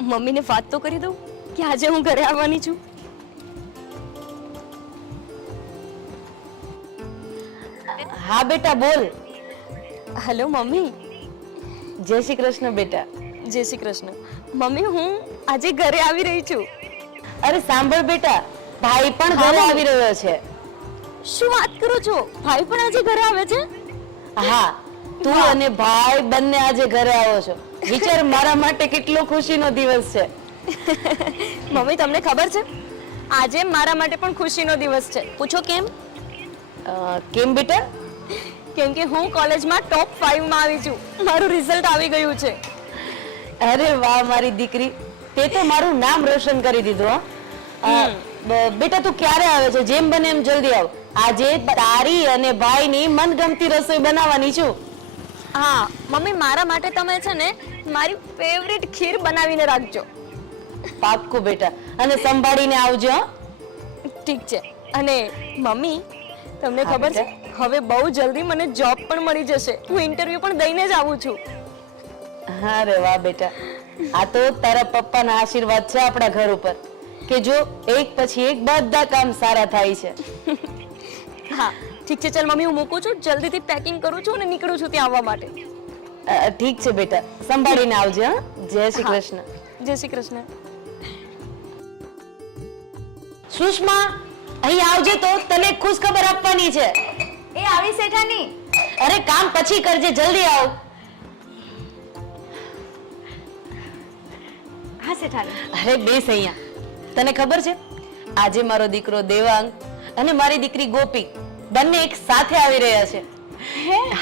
મમ્મીને વાત તો કરી દઉં કે આજે હું ઘરે આવવાની છું. હા બેટા બોલ. Hello mummy. જય શ્રી કૃષ્ણ બેટા. જય શ્રી કૃષ્ણ. મમ્મી હું આજે ઘરે આવી રહી છું. અરે સાંભળ બેટા, ભાઈ પણ હા, ઘરે મમ્મી. આવી રહ્યો છે. શું વાત કરો છો? ભાઈ પણ આજે ઘરે આવે છે? હા, તું વાહ. અને ભાઈ બંને આજે ઘરે આવો છો. વિચાર મારા માટે કેટલો ખુશીનો દિવસ છે. મમ્મી તમને ખબર છે આજે મારા માટે પણ ખુશીનો દિવસ છે. પૂછો કેમ? કેમ બેટા? કેમ કે હું કોલેજમાં ટોપ 5 માં આવી છું. મારું રિઝલ્ટ આવી ગયું છે. અરે વાહ મારી દીકરી, તે તો મારું નામ રોશન કરી દીધું હો. બેટા તું ક્યારે આવે છે? જેમ બને એમ જલ્દી આવ. આજે તારી અને ભાઈની મનગમતી રસોઈ બનાવવાની છું. હા મમ્મી, મારા માટે તમે છે ને મારી ફેવરિટ ખીર બનાવીને રાખજો. પાક્કું બેટા, અને સંભાળીને આવજો હો. ઠીક છે. અને મમ્મી તમને હા, ખબર છે બેટા. હવે બહુ જલ્દી મને જોબ પણ મળી જશે. હું ઇન્ટરવ્યુ પણ દઈને જ આવું છું. અરે વાહ બેટા, આ તો તારા પપ્પાના આશીર્વાદ છે આપણા ઘર ઉપર, કે જો એક પછી એક બધા કામ સારા થાય છે. હા ઠીક છે. ચાલ મમ્મી હું મૂકું છું. જલ્દીથી પેકિંગ કરું છું અને નીકળું છું ત્યાં આવવા માટે. ઠીક છે બેટા, સંભાળીને આવજે હા. જય શ્રી હા કૃષ્ણ. જય શ્રી કૃષ્ણ. સુષ્મા, અહીં આવજે તો તને એક ખુશ ખબર આપવાની છે. એ આવી શેઠાની. અરે કામ પછી કરજે, જલ્દી આવ. હા શેઠાની. અરે બેસ અહીંયા. તને ખબર છે આજે મારો દીકરો દેવાંગ અને મારી દીકરી ગોપી બંને એક સાથે આવી રહ્યા છે.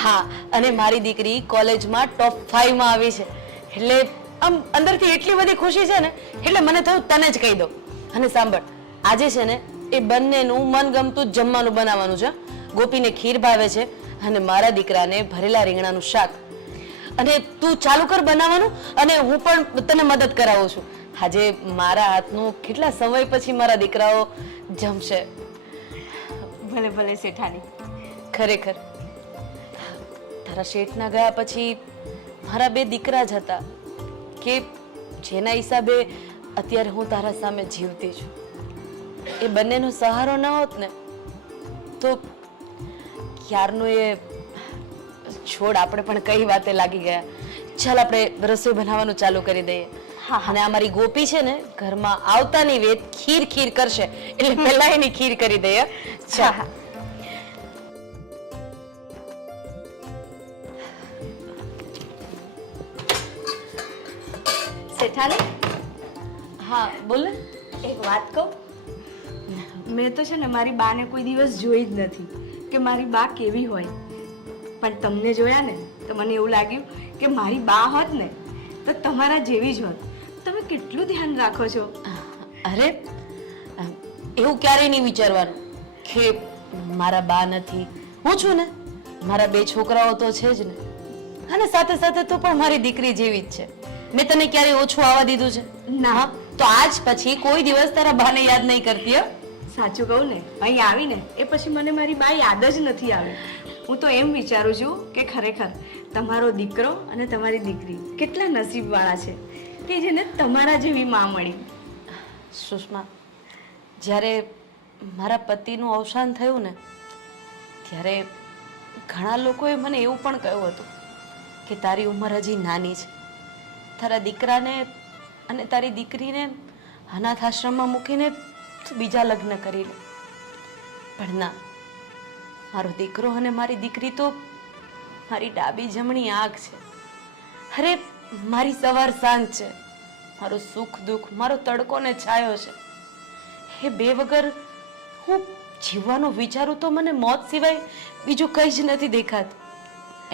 હા, અને મારી દીકરી કોલેજમાં ટોપ 5 માં આવી છે. એટલે આમ અંદરથી એટલી બધી ખુશી છે ને, એટલે મને થયું તને જ કહી દઉં. અને સાંભળ, આજે છે ને એ બંનેનું મનગમતું જ જમવાનું બનાવવાનું છે. ગોપીને ખીર ભાવે છે અને મારા દીકરાને ભરેલા રીંગણાનું શાક. અને તું ચાલુ કર બનાવવાનું, અને હું પણ તને મદદ કરાવું છું. આજે મારા હાથનું કેટલા સમય પછી મારા દીકરાઓ જમશે. ભલે ભલે શેઠાની. ખરેખર તારા શેઠના ગયા પછી મારા 2 દીકરા જ હતા, કે જેના હિસાબે અત્યારે હું તારા સામે જીવતી છું. એ બંનેનો સહારો ન હોત ને તો ક્યારનો એ છોડ આપણે પણ કઈ વાતે લાગી ગયા. ચાલ આપણે રસોઈ બનાવવાનું ચાલુ કરી દઈએ. અને અમારી ગોપી છે ને ઘરમાં આવતાની વેત ખીર ખીર કરશે, એટલે પહેલા એની ખીર કરી દઈએ. ચાલ. શેઠાની હા બોલ ને. એક વાત કહું. મેં તો છે ને મારી બાને કોઈ દિવસ જોઈ જ નથી કે મારી બા કેવી હોય. પણ તમને જોયા ને તો મને એવું લાગ્યું કે મારી બા હોત ને તો તમારા જેવી જ હોત. તમે કેટલું ધ્યાન રાખો છો. અરે એવું ક્યારેય નહીં વિચારવાનું કે મારા બા નથી. હું છું ને, મારા 2 છોકરાઓ તો છે જ ને, અને સાથે સાથે તો પણ મારી દીકરી જેવી જ છે. મેં તને ક્યારેય ઓછું આવવા દીધું છે? ના. તો આજ પછી કોઈ દિવસ તારા બાને યાદ નહીં કરતી હો. સાચું કહું ને, અહીં આવીને એ પછી મને મારી બા યાદ જ નથી આવી. હું તો એમ વિચારું છું કે ખરેખર તમારો દીકરો અને તમારી દીકરી કેટલા નસીબવાળા છે કે જેને તમારા જેવી માં મળી. સુષ્મા, જ્યારે મારા પતિનું અવસાન થયું ને ત્યારે ઘણા લોકોએ મને એવું પણ કહ્યું હતું કે તારી ઉંમર હજી નાની છે, તારા દીકરાને અને તારી દીકરીને અનાથ આશ્રમમાં મૂકીને તું બીજા લગ્ન કરી લે. પણ ના, મારો દીકરો અને મારી દીકરી તો મારી ડાબી જમણી આંખ છે. અરે મારી સવાર સાંજ છે, મારું સુખ દુઃખ, મારો તડકો ને છાયો છે. એ 2 વગર હું જીવવાનું વિચારું તો મને મોત સિવાય બીજું કંઈ જ નથી દેખાતું.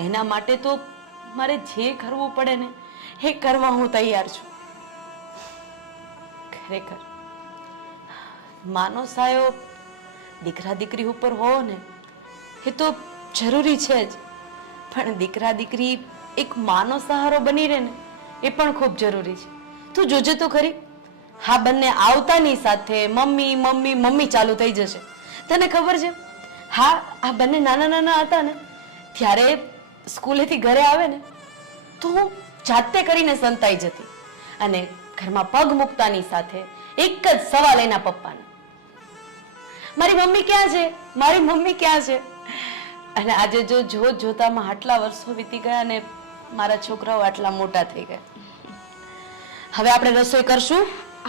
એના માટે તો મારે જે કરવું પડે ને એ કરવા હું તૈયાર છું. ખરેખર માનો સાયો દીકરા દીકરી ઉપર હોવો ને એ તો જરૂરી છે જ, પણ દીકરા દીકરી એક માનો સહારો બની રહે ને એ પણ ખૂબ જરૂરી છે. તું જોજે તો ખરી, હા બંને આવતાની સાથે મમ્મી મમ્મી મમ્મી ચાલુ થઈ જશે. તને ખબર છે, હા આ બંને નાના નાના હતા ને ત્યારે સ્કૂલેથી ઘરે આવે ને તો હું જાતે કરીને સંતાઈ જતી. અને ઘરમાં પગ મૂકતાની સાથે એક જ સવાલ એના પપ્પાનો, મારી મમ્મી ક્યાં છે, મારી મમ્મી ક્યાં છે? અને આજે જો જોત જોતામાં આટલા વર્ષો વીતી ગયા અને મારા છોકરાઓ આટલા મોટા થઈ ગયા. હવે આપણે રસોઈ કરશું.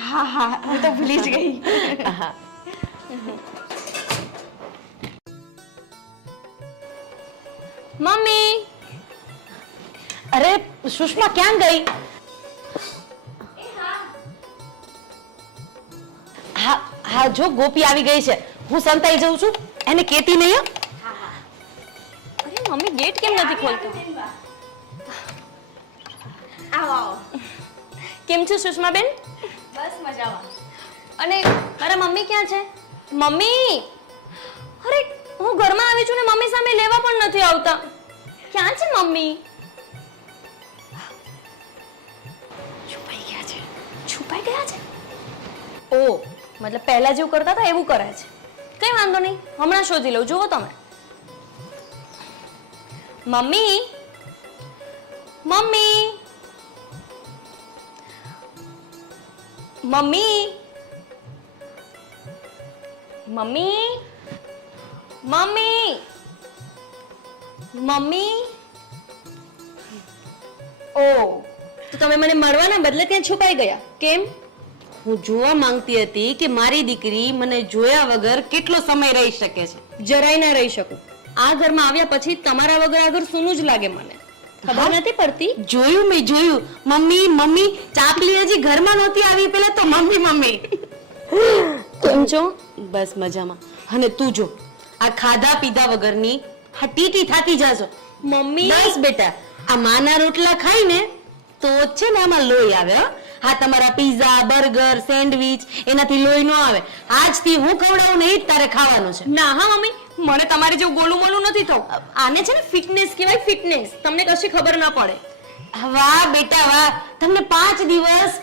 હા હા હું તો ભૂલી જ ગઈ. હા. મમ્મી, અરે સુષ્મા ક્યાં ગઈ? હા હા, જો ગોપી આવી ગઈ છે. હું સંતાઈ જાઉં છું, એને કેતી નહીં હો. અરે મમ્મી ગેટ કેમ નથી ખોલતો? આવો આવો. કેમ છો સુષ્મા બેન? બસ મજામાં. અને મારા મમ્મી ક્યાં છે? મમ્મી, અરે હું ઘરમાં આવી છું ને મમ્મી સામે લેવા પણ નથી આવતા. ક્યાં છે મમ્મી? છુપાઈ ગયા છે. છુપાઈ ગયા છે? ઓ, મતલબ પહેલા જેવું કરતા હતા એવું કરે છે. કઈ વાંધો નહીં, હમણાં શોધી લઉં. જુઓ તમે. Mummy, mummy, mummy, mummy, mummy, mummy. ઓ, તો તમે મને મળવાના બદલે ત્યાં છુપાઈ ગયા. કેમ? હું જોવા માંગતી હતી કે મારી દીકરી મને જોયા વગર કેટલો સમય રહી શકે છે. જરાય ના રહી શકું. આ ઘરમાં આવ્યા પછી તમારા વગર આ ઘર સૂનું જ લાગે મને. ખબર નથી પડતી. જોયું મેં જોયું. મમ્મી મમ્મી, ચાપલી હજી ઘરમાં નહોતી આવી પેલા તો મમ્મી મમ્મી. કેમ છો? બસ મજામાં. અને તું જો આ ખાધા પીધા વગરની હા ટીટી થાકી જાશો. મમ્મી, બસ બેટા, આ માના રોટલા ખાઈને તો છે ને આમાં લોહી આવે. હો હા, તમારા પીઝા બર્ગર સેન્ડવિચ એનાથી લોહી ન આવે. આજથી હું ખવડાવું ને એ જ તારે ખાવાનું છે. ના હા મમ્મી, મને તમારે જેવું ગોલું મોલું નથી થવું. આને છે ને ફિટનેસ કહેવાય, ફિટનેસ. તમને કશી ખબર ના પડે. વાહ બેટા વાહ, તમને 5 દિવસ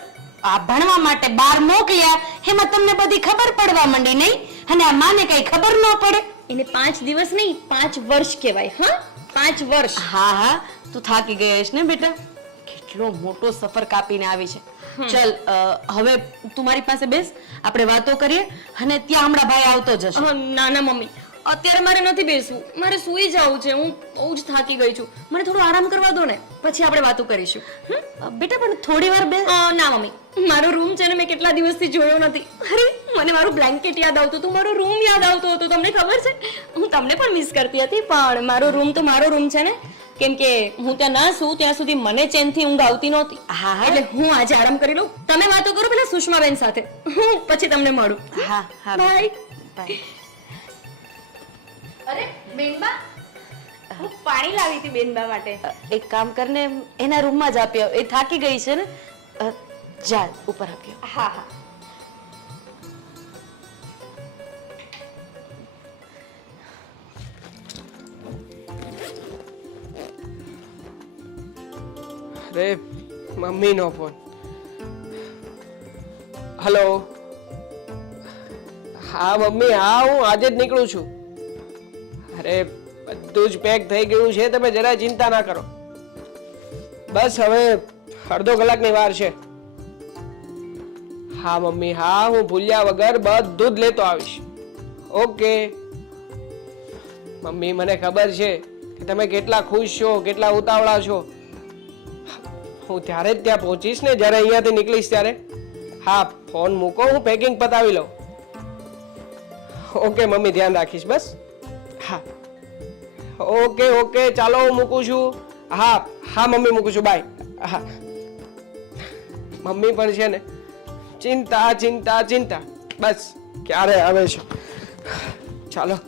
આ ભણવા માટે બહાર મોકલ્યા, એમાં તમને બધી ખબર પડવા માંડી નહીં? અને આ માને કઈ ખબર ન પડે? એને 5 દિવસ નહીં 5 વર્ષ કહેવાય. હા, 5 વર્ષ. હા હા, તું થાકી ગઈ હશ ને બેટા? કેટલો મોટો સફર કાપીને આવી છે. ચલ હવે તું મારી પાસે બેસ, આપણે વાતો કરીએ. અને ત્યાં હમણાં ભાઈ આવતો જશે. ના ના મમ્મી, અત્યારે મારે નથી બેસવું. મારે સૂઈ જવું છે. હું બહુ જ થાકી ગઈ છું. મને થોડો આરામ કરવા દો ને, પછી આપણે વાતો કરીશું. બેટા પણ થોડી વાર બેસ. ના મમ્મી, મારો રૂમ છે ને મેં કેટલા દિવસથી જોયો નથી. અરે મને મારું બ્લેન્કેટ યાદ આવતું હતું, મારો રૂમ યાદ આવતો હતો. તમને ખબર છે, હું તમને પણ મિસ કરતી હતી. પણ મારો રૂમ તો મારો રૂમ છે ને, કેમ કે હું ત્યાં ના સૂ ત્યાં સુધી મને ચેનથી ઊંઘ આવતી નહોતી. હા હા, એટલે હું આજે આરામ કરી લઉં. તમે વાતો કરો પેલા સુષ્માબેન સાથે, હું પછી તમને મળું. હા હા, બાય. બાય. અરે બેનબા, હું પાણી લાવી હતી બેનબા માટે. એક કામ કરને, એના રૂમમાં જ આપી આવ. એ થાકી ગઈ છે ને. જા ઉપર આપ્યો. હા હા. અરે મમ્મીનો ફોન. હલો. હા મમ્મી, હા હું આજે જ નીકળું છું. અરે બધું જ પેક થઈ ગયું છે, તમે જરા ચિંતા ના કરો. બસ હવે અડધો કલાકની વાર છે. હા મમ્મી, હા હું ભૂલ્યા વગર બધું જ લેતો આવીશ. ઓકે મમ્મી, મને ખબર છે કે તમે કેટલા ખુશ છો, કેટલા ઉતાવળા છો. હું ત્યારે જ ત્યાં પહોંચીશ ને જ્યારે અહીંયાથી નીકળીશ ત્યારે. હા ફોન મૂકો, હું પેકિંગ પતાવી લઉં. ઓકે મમ્મી, ધ્યાન રાખીશ. બસ હા ઓકે ઓકે, ચાલો હું મૂકું છું. હા હા મમ્મી, મૂકું છું. બાય. હા મમ્મી પણ છે ને ચિંતા ચિંતા ચિંતા, બસ ક્યારે આવે છે. ચાલો,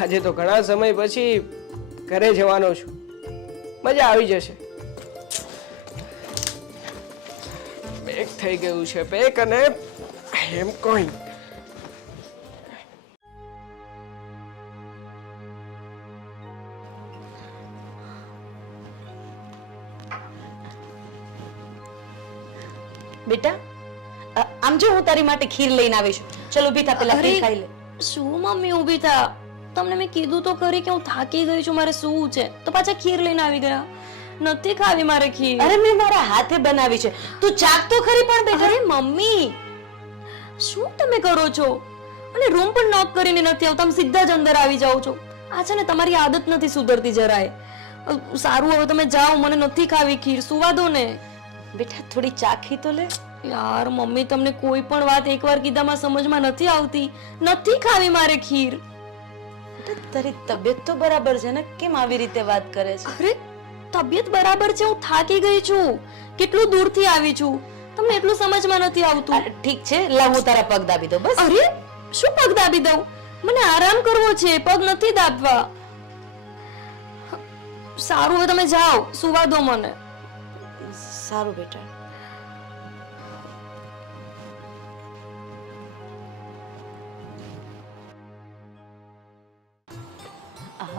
આજે તો ઘણા સમય પછી ઘરે જવાનો છું. મજા આવી જશે. પેક થઈ ગયું છે, પેક અને એમ કોઈ. બેટા આમ જો, હું તારી માટે ખીર લઈને આવીશ. ચલો ઊભી થા, પેલા ખીર ખાઈ લે. શું મમ્મી ઊભી થા? તમને મેં કીધું તો ખરી કે હું થાકી ગઈ છું, મારે સૂવું છે, તો પાછા ખીર લઈને આવી ગયા. નથી ખાવી મારે ખીર. અરે મેં મારા હાથે બનાવી છે, તું ચાખ તો ખરી પણ બેટા. અરે મમ્મી, શું તમે કરો છો? અને રૂમ પણ નોક કરીને નથી આવતા, આમ સીધા જ અંદર આવી જાઓ છો. આ છે ને તમારી આદત નથી સુધરતી જરાય. સારું, હવે તમે જાઓ, મને નથી ખાવી ખીર, સુવા દો ને. બેટા થોડી ચાખી તો લે. યાર મમ્મી, તમને કોઈ પણ વાત એકવાર કીધામાં સમજમાં નથી આવતી. નથી ખાવી મારે ખીર. બેટા તારી તબિયત તો બરાબર છે ને, કેમ આવી રીતે વાત કરે છે? અરે તબિયત બરાબર છે, હું થાકી ગઈ છું, કેટલું દૂરથી આવી છું, તમને એટલું સમજમાં નથી આવતું. અરે, ઠીક છે, લાવ હું તારા પગ દાબી દઉં બસ. અરે શું પગ દાબી દઉં? મને આરામ કરવો છે, પગ નથી દાબવા. સારું, હવે તમે જાઓ, સુવા દો મને. સારું બેટા.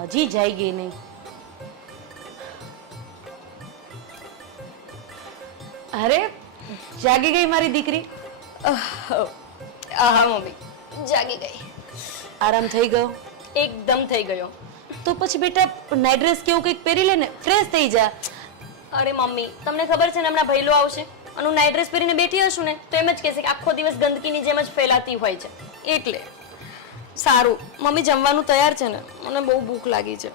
હજી જાય ગઈ નહીં. અરે જાગી ગઈ મારી દીકરી. હા મમ્મી, જાગી ગઈ. આરામ થઈ ગયો? એકદમ થઈ ગયો. તો પછી બેટા નાઈટ ડ્રેસ કેવું કંઈક પહેરી લે ને, ફ્રેશ થઈ જા. અરે મમ્મી, તમને ખબર છે ને હમણાં ભૈલો આવશે અને હું નાઈટ ડ્રેસ પહેરીને બેઠી હશું ને તો એમ જ કહેશે કે આખો દિવસ ગંદકીની જેમ જ ફેલાતી હોય છે. એટલે સારું મમ્મી, જમવાનું તૈયાર છે ને, મને બહુ ભૂખ લાગી છે.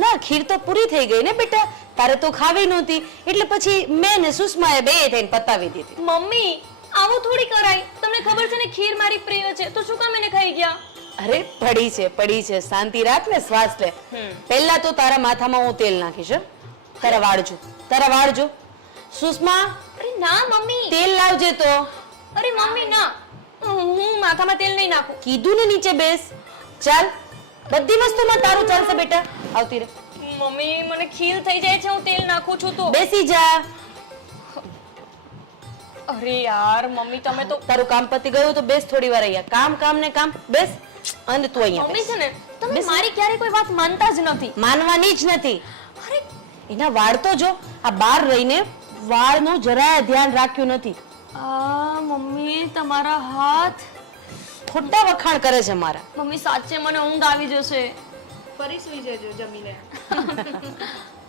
ના, ખીર તો પૂરી થઈ ગઈ ને બેટા, તારે તો ખાવી નહોતી એટલે પછી મેં ને સુષ્માએ બે થઈને પતાવી દીધી. મમ્મી, આવું થોડી કરાય. તમને ખબર છે ને ખીર મારી પ્રિય છે, તો શું કામ એને ખાઈ ગયા? અરે પડી છે, શાંતિ રાખ ને, શ્વાસ લે. પહેલા તો તારા માથામાં હું તેલ નાખીશ. તારા વાળ જો. સુષ્મા, અરે ના મમ્મી. તેલ લાવજે તો. અરે મમ્મી ના, હું માથામાં તેલ નહીં નાખું. કીધું ને નીચે બેસ. ચાલ, બધી વસ્તુમાં તારું ચાલશે બેટા. આવતી રહે. મમ્મી, મને ખીલ થઈ જાય છે, હું તેલ નાખું છું તો. બેસી જા. અરે યાર મમ્મી, તમે તો તારું કામ પતી ગયું તો બેસ થોડી વાર અહીંયા. કામ ને કામ. બેસ. અને તું અહીંયા મમ્મી બેસ. છે ને, તમે મારી ક્યારે કોઈ વાત માનતા જ નથી. માનવાની જ નથી. અરે એના વાળ તો જો, આ બહાર રહીને વાળનું જરાય ધ્યાન રાખ્યું નથી. મમ્મી, તમારા હાથ. ખોટા વખાણ કરે છે મારા. મમ્મી સાચે મને ઊંઘ આવી જશે. ફરી સુઈ જજો જમીને.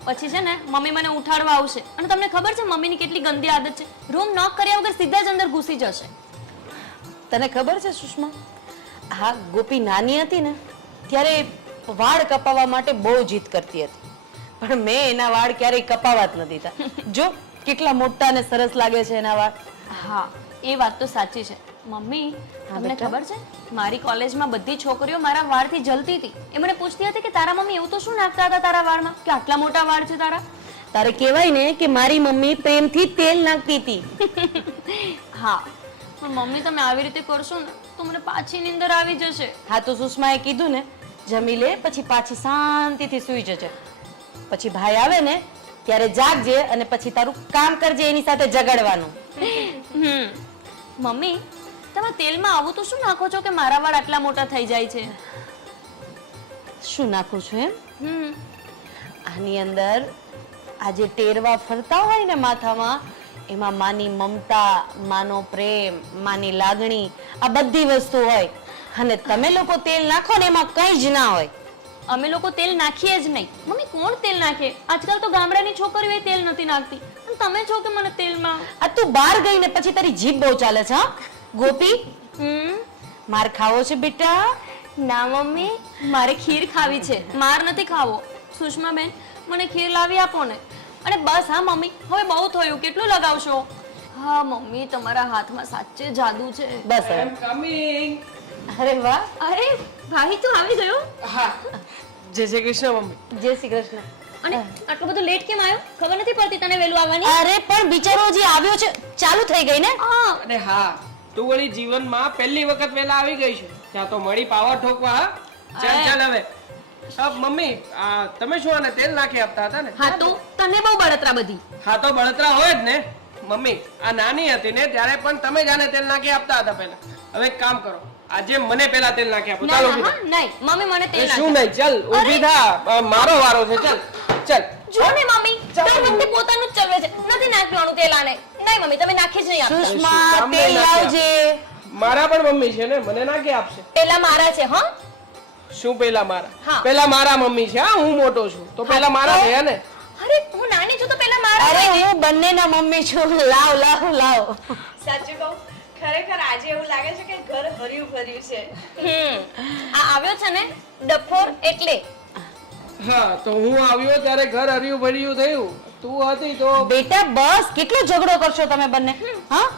પછી છે ને મમ્મી મને ઉઠાડવા આવશે અને તમને ખબર છે મમ્મીની કેટલી ગંદી આદત છે, રૂમ નોક કર્યા વગર સીધા જ અંદર ઘૂસી જશે. તને ખબર છે સુષ્મા, હા ગોપી નાની હતી ને ત્યારે વાળ કપાવવા માટે બહુ જીદ કરતી હતી, પણ મેં એના વાળ ક્યારેય કપાવવા જ ન દીધા. જો કેટલા મોટા અને સરસ લાગે છે એના વાળ. હા, એ વાત તો સાચી છે. મમ્મી, તમને ખબર છે મારી કોલેજમાં બધી છોકરીઓ મારા વાળથી જલતી હતી. એ મને પૂછતી હતી કે તારા મમ્મી એવું તો શું નાખતા હતા તારા વાળમાં કે આટલા મોટા વાળ છે તારા? તારે કહેવાય ને કે મારી મમ્મી પ્રેમથી તેલ નાખતી હતી. હા, પણ મમ્મી તમે આવી રીતે કરશો ને તો મને પાછી નીંદર આવી જશે. હા તો સુષ્માએ કીધું ને, જમી લે પછી પાછી શાંતિથી સૂઈ જજે. પછી ભાઈ આવે ને ત્યારે જાગજે અને પછી તારું કામ કરજે એની સાથે ઝઘડવાનું. મમ્મી, તમે તેલમાં આવું તો શું નાખો છો કે મારા વાળ આટલા મોટા થઈ જાય છે? શું નાખું છું એમ? આની અંદર આ જે ટેરવા ફરતા હોય ને માથામાં, એમાં માની મમતા, માનો પ્રેમ, માની લાગણી, આ બધી વસ્તુ હોય. અને તમે લોકો તેલ નાખો ને એમાં કંઈ જ ના હોય. અમે લોકો તેલ નાખીએ જ નહીં. મમ્મી, કોણ તેલ નાખે? આજકાલ તો ગામડાની છોકરીઓ તેલ નથી નાખતી. અને તમે છો કે મને તેલમાં. આ તું બહાર ગઈ ને પછી તારી જીભ બહુ ચાલે છે. હા ગોપી, માર ખાવો છે બેટા? ના મમ્મી, મારે ખીર ખાવી છે, માર નથી ખાવો. સુષ્મા બેન, મને ખીર લાવી આપો ને. અને બસ હા મમ્મી, હવે બહુ થયું, કેટલું લગાવશો? હા મમ્મી, તમારા હાથમાં સાચે જાદુ છે. બસ હવે. કમિંગ. અરે વાહ. અરે ભાઈ, તું આવી ગયો? હા, જય શ્રી કૃષ્ણ મમ્મી. જય શ્રી કૃષ્ણ. અને આટલું બધું લેટ કેમ આવ્યો? ખબર નથી પડતી તને વહેલું આવવાની? અરે પણ બિચારો હજી આવ્યો છે, ચાલુ થઈ ગઈ ને. અરે હા, તું વળી જીવનમાં પહેલી વખત વહેલા આવી ગઈ છે. ત્યાં તો મળી પાવર ઠોકવા. હા? ચાલ હવે. મમ્મી, તમે શું આને તેલ નાખી આપતા હતા ને? હા તો તને બહુ બળતરા બધી. હા તો બળતરા હોય જ ને. મમ્મી, આ નાની હતી ને ત્યારે પણ તમે જ આને તેલ નાખી આપતા હતા પહેલા. હવે એક કામ કરો, આજે મને પહેલા તેલ નાખી આપો. ચાલો હા નહીં મમ્મી, મને તેલ શું નાખી. નહીં, ચાલ ઊભી થા, મારો વારો છે. ચાલ ચાલ. જો ને મમ્મી, દર વખતે પોતાનું જ ચલવે છે, નથી નાખવાનું તેલ આને. નહીં મમ્મી, તમે નાખી જ નહીં આપતા. સુષ્મા, તેલ લાવજે. મારા પણ મમ્મી છે ને, મને નાખી આપશે. પેલા મારા છે. હા શું પેલા મારા? હા. પેલા મારા મમ્મી છે. હા, હું મોટો છું તો પેલા મારા થયા ને. અરે હું અરે હું બંનેના મમ્મી છું. લાવ લાવ લાવ. સાચું કહું ખરેખર આજે એવું લાગે છે કે ઘર હર્યું ભર્યું છે. આ આવ્યો છે ને ડફોર એટલે હા તો હું આવ્યો ત્યારે ઘર હર્યું ભર્યું થયું. તું હતી તો બેટા બસ કેટલો ઝઘડો કરશો તમે બંને? હા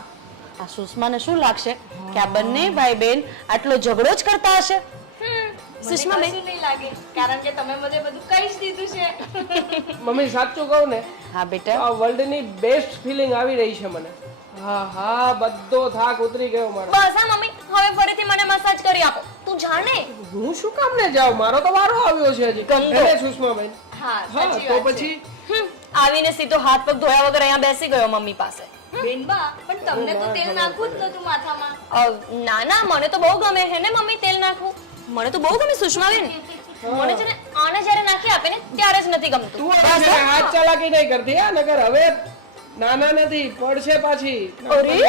આ સુષ્માને શું લાગશે કે આ બંને ભાઈ બેન આટલો ઝઘડો જ કરતા હશે? સુષ્મા કશું નહીં લાગે કારણ કે તમે મને બધું કહી જ દીધું છે. મમ્મી સાચું કહું ને, હા બેટા આ વર્લ્ડની બેસ્ટ ફિલિંગ આવી રહી છે મને. હા હા બધો થાક ઉતરી ગયો મારો. બસ હા મમ્મી હવે ફરીથી મને મસાજ કરી આપો. તું જાણે હું શું કામ ને જાઉં? મારો તો વારો આવ્યો છે હજી. એને સુષ્માબેન. હા હા સાચી તો વાત છે. પછી આવીને સીધો હાથ પગ ધોયા વગર અહીંયા બેસી ગયો મમ્મી પાસે. બેનબા પણ તમને તો તેલ નાખવું જ નતું માથામાં. ના ના મને તો બહુ ગમે હે ને મમ્મી તેલ નાખવું. મને તો બહુ ગમે સુષ્માબેન. મને છે ને આને જ્યારે નાખી આપે ને ત્યારે જ નથી ગમતું. તું આ છે ને હાથ ચાલાકી નહીં કરતી હા, નકર હવે નાના નથી પડશે પાછી. અરે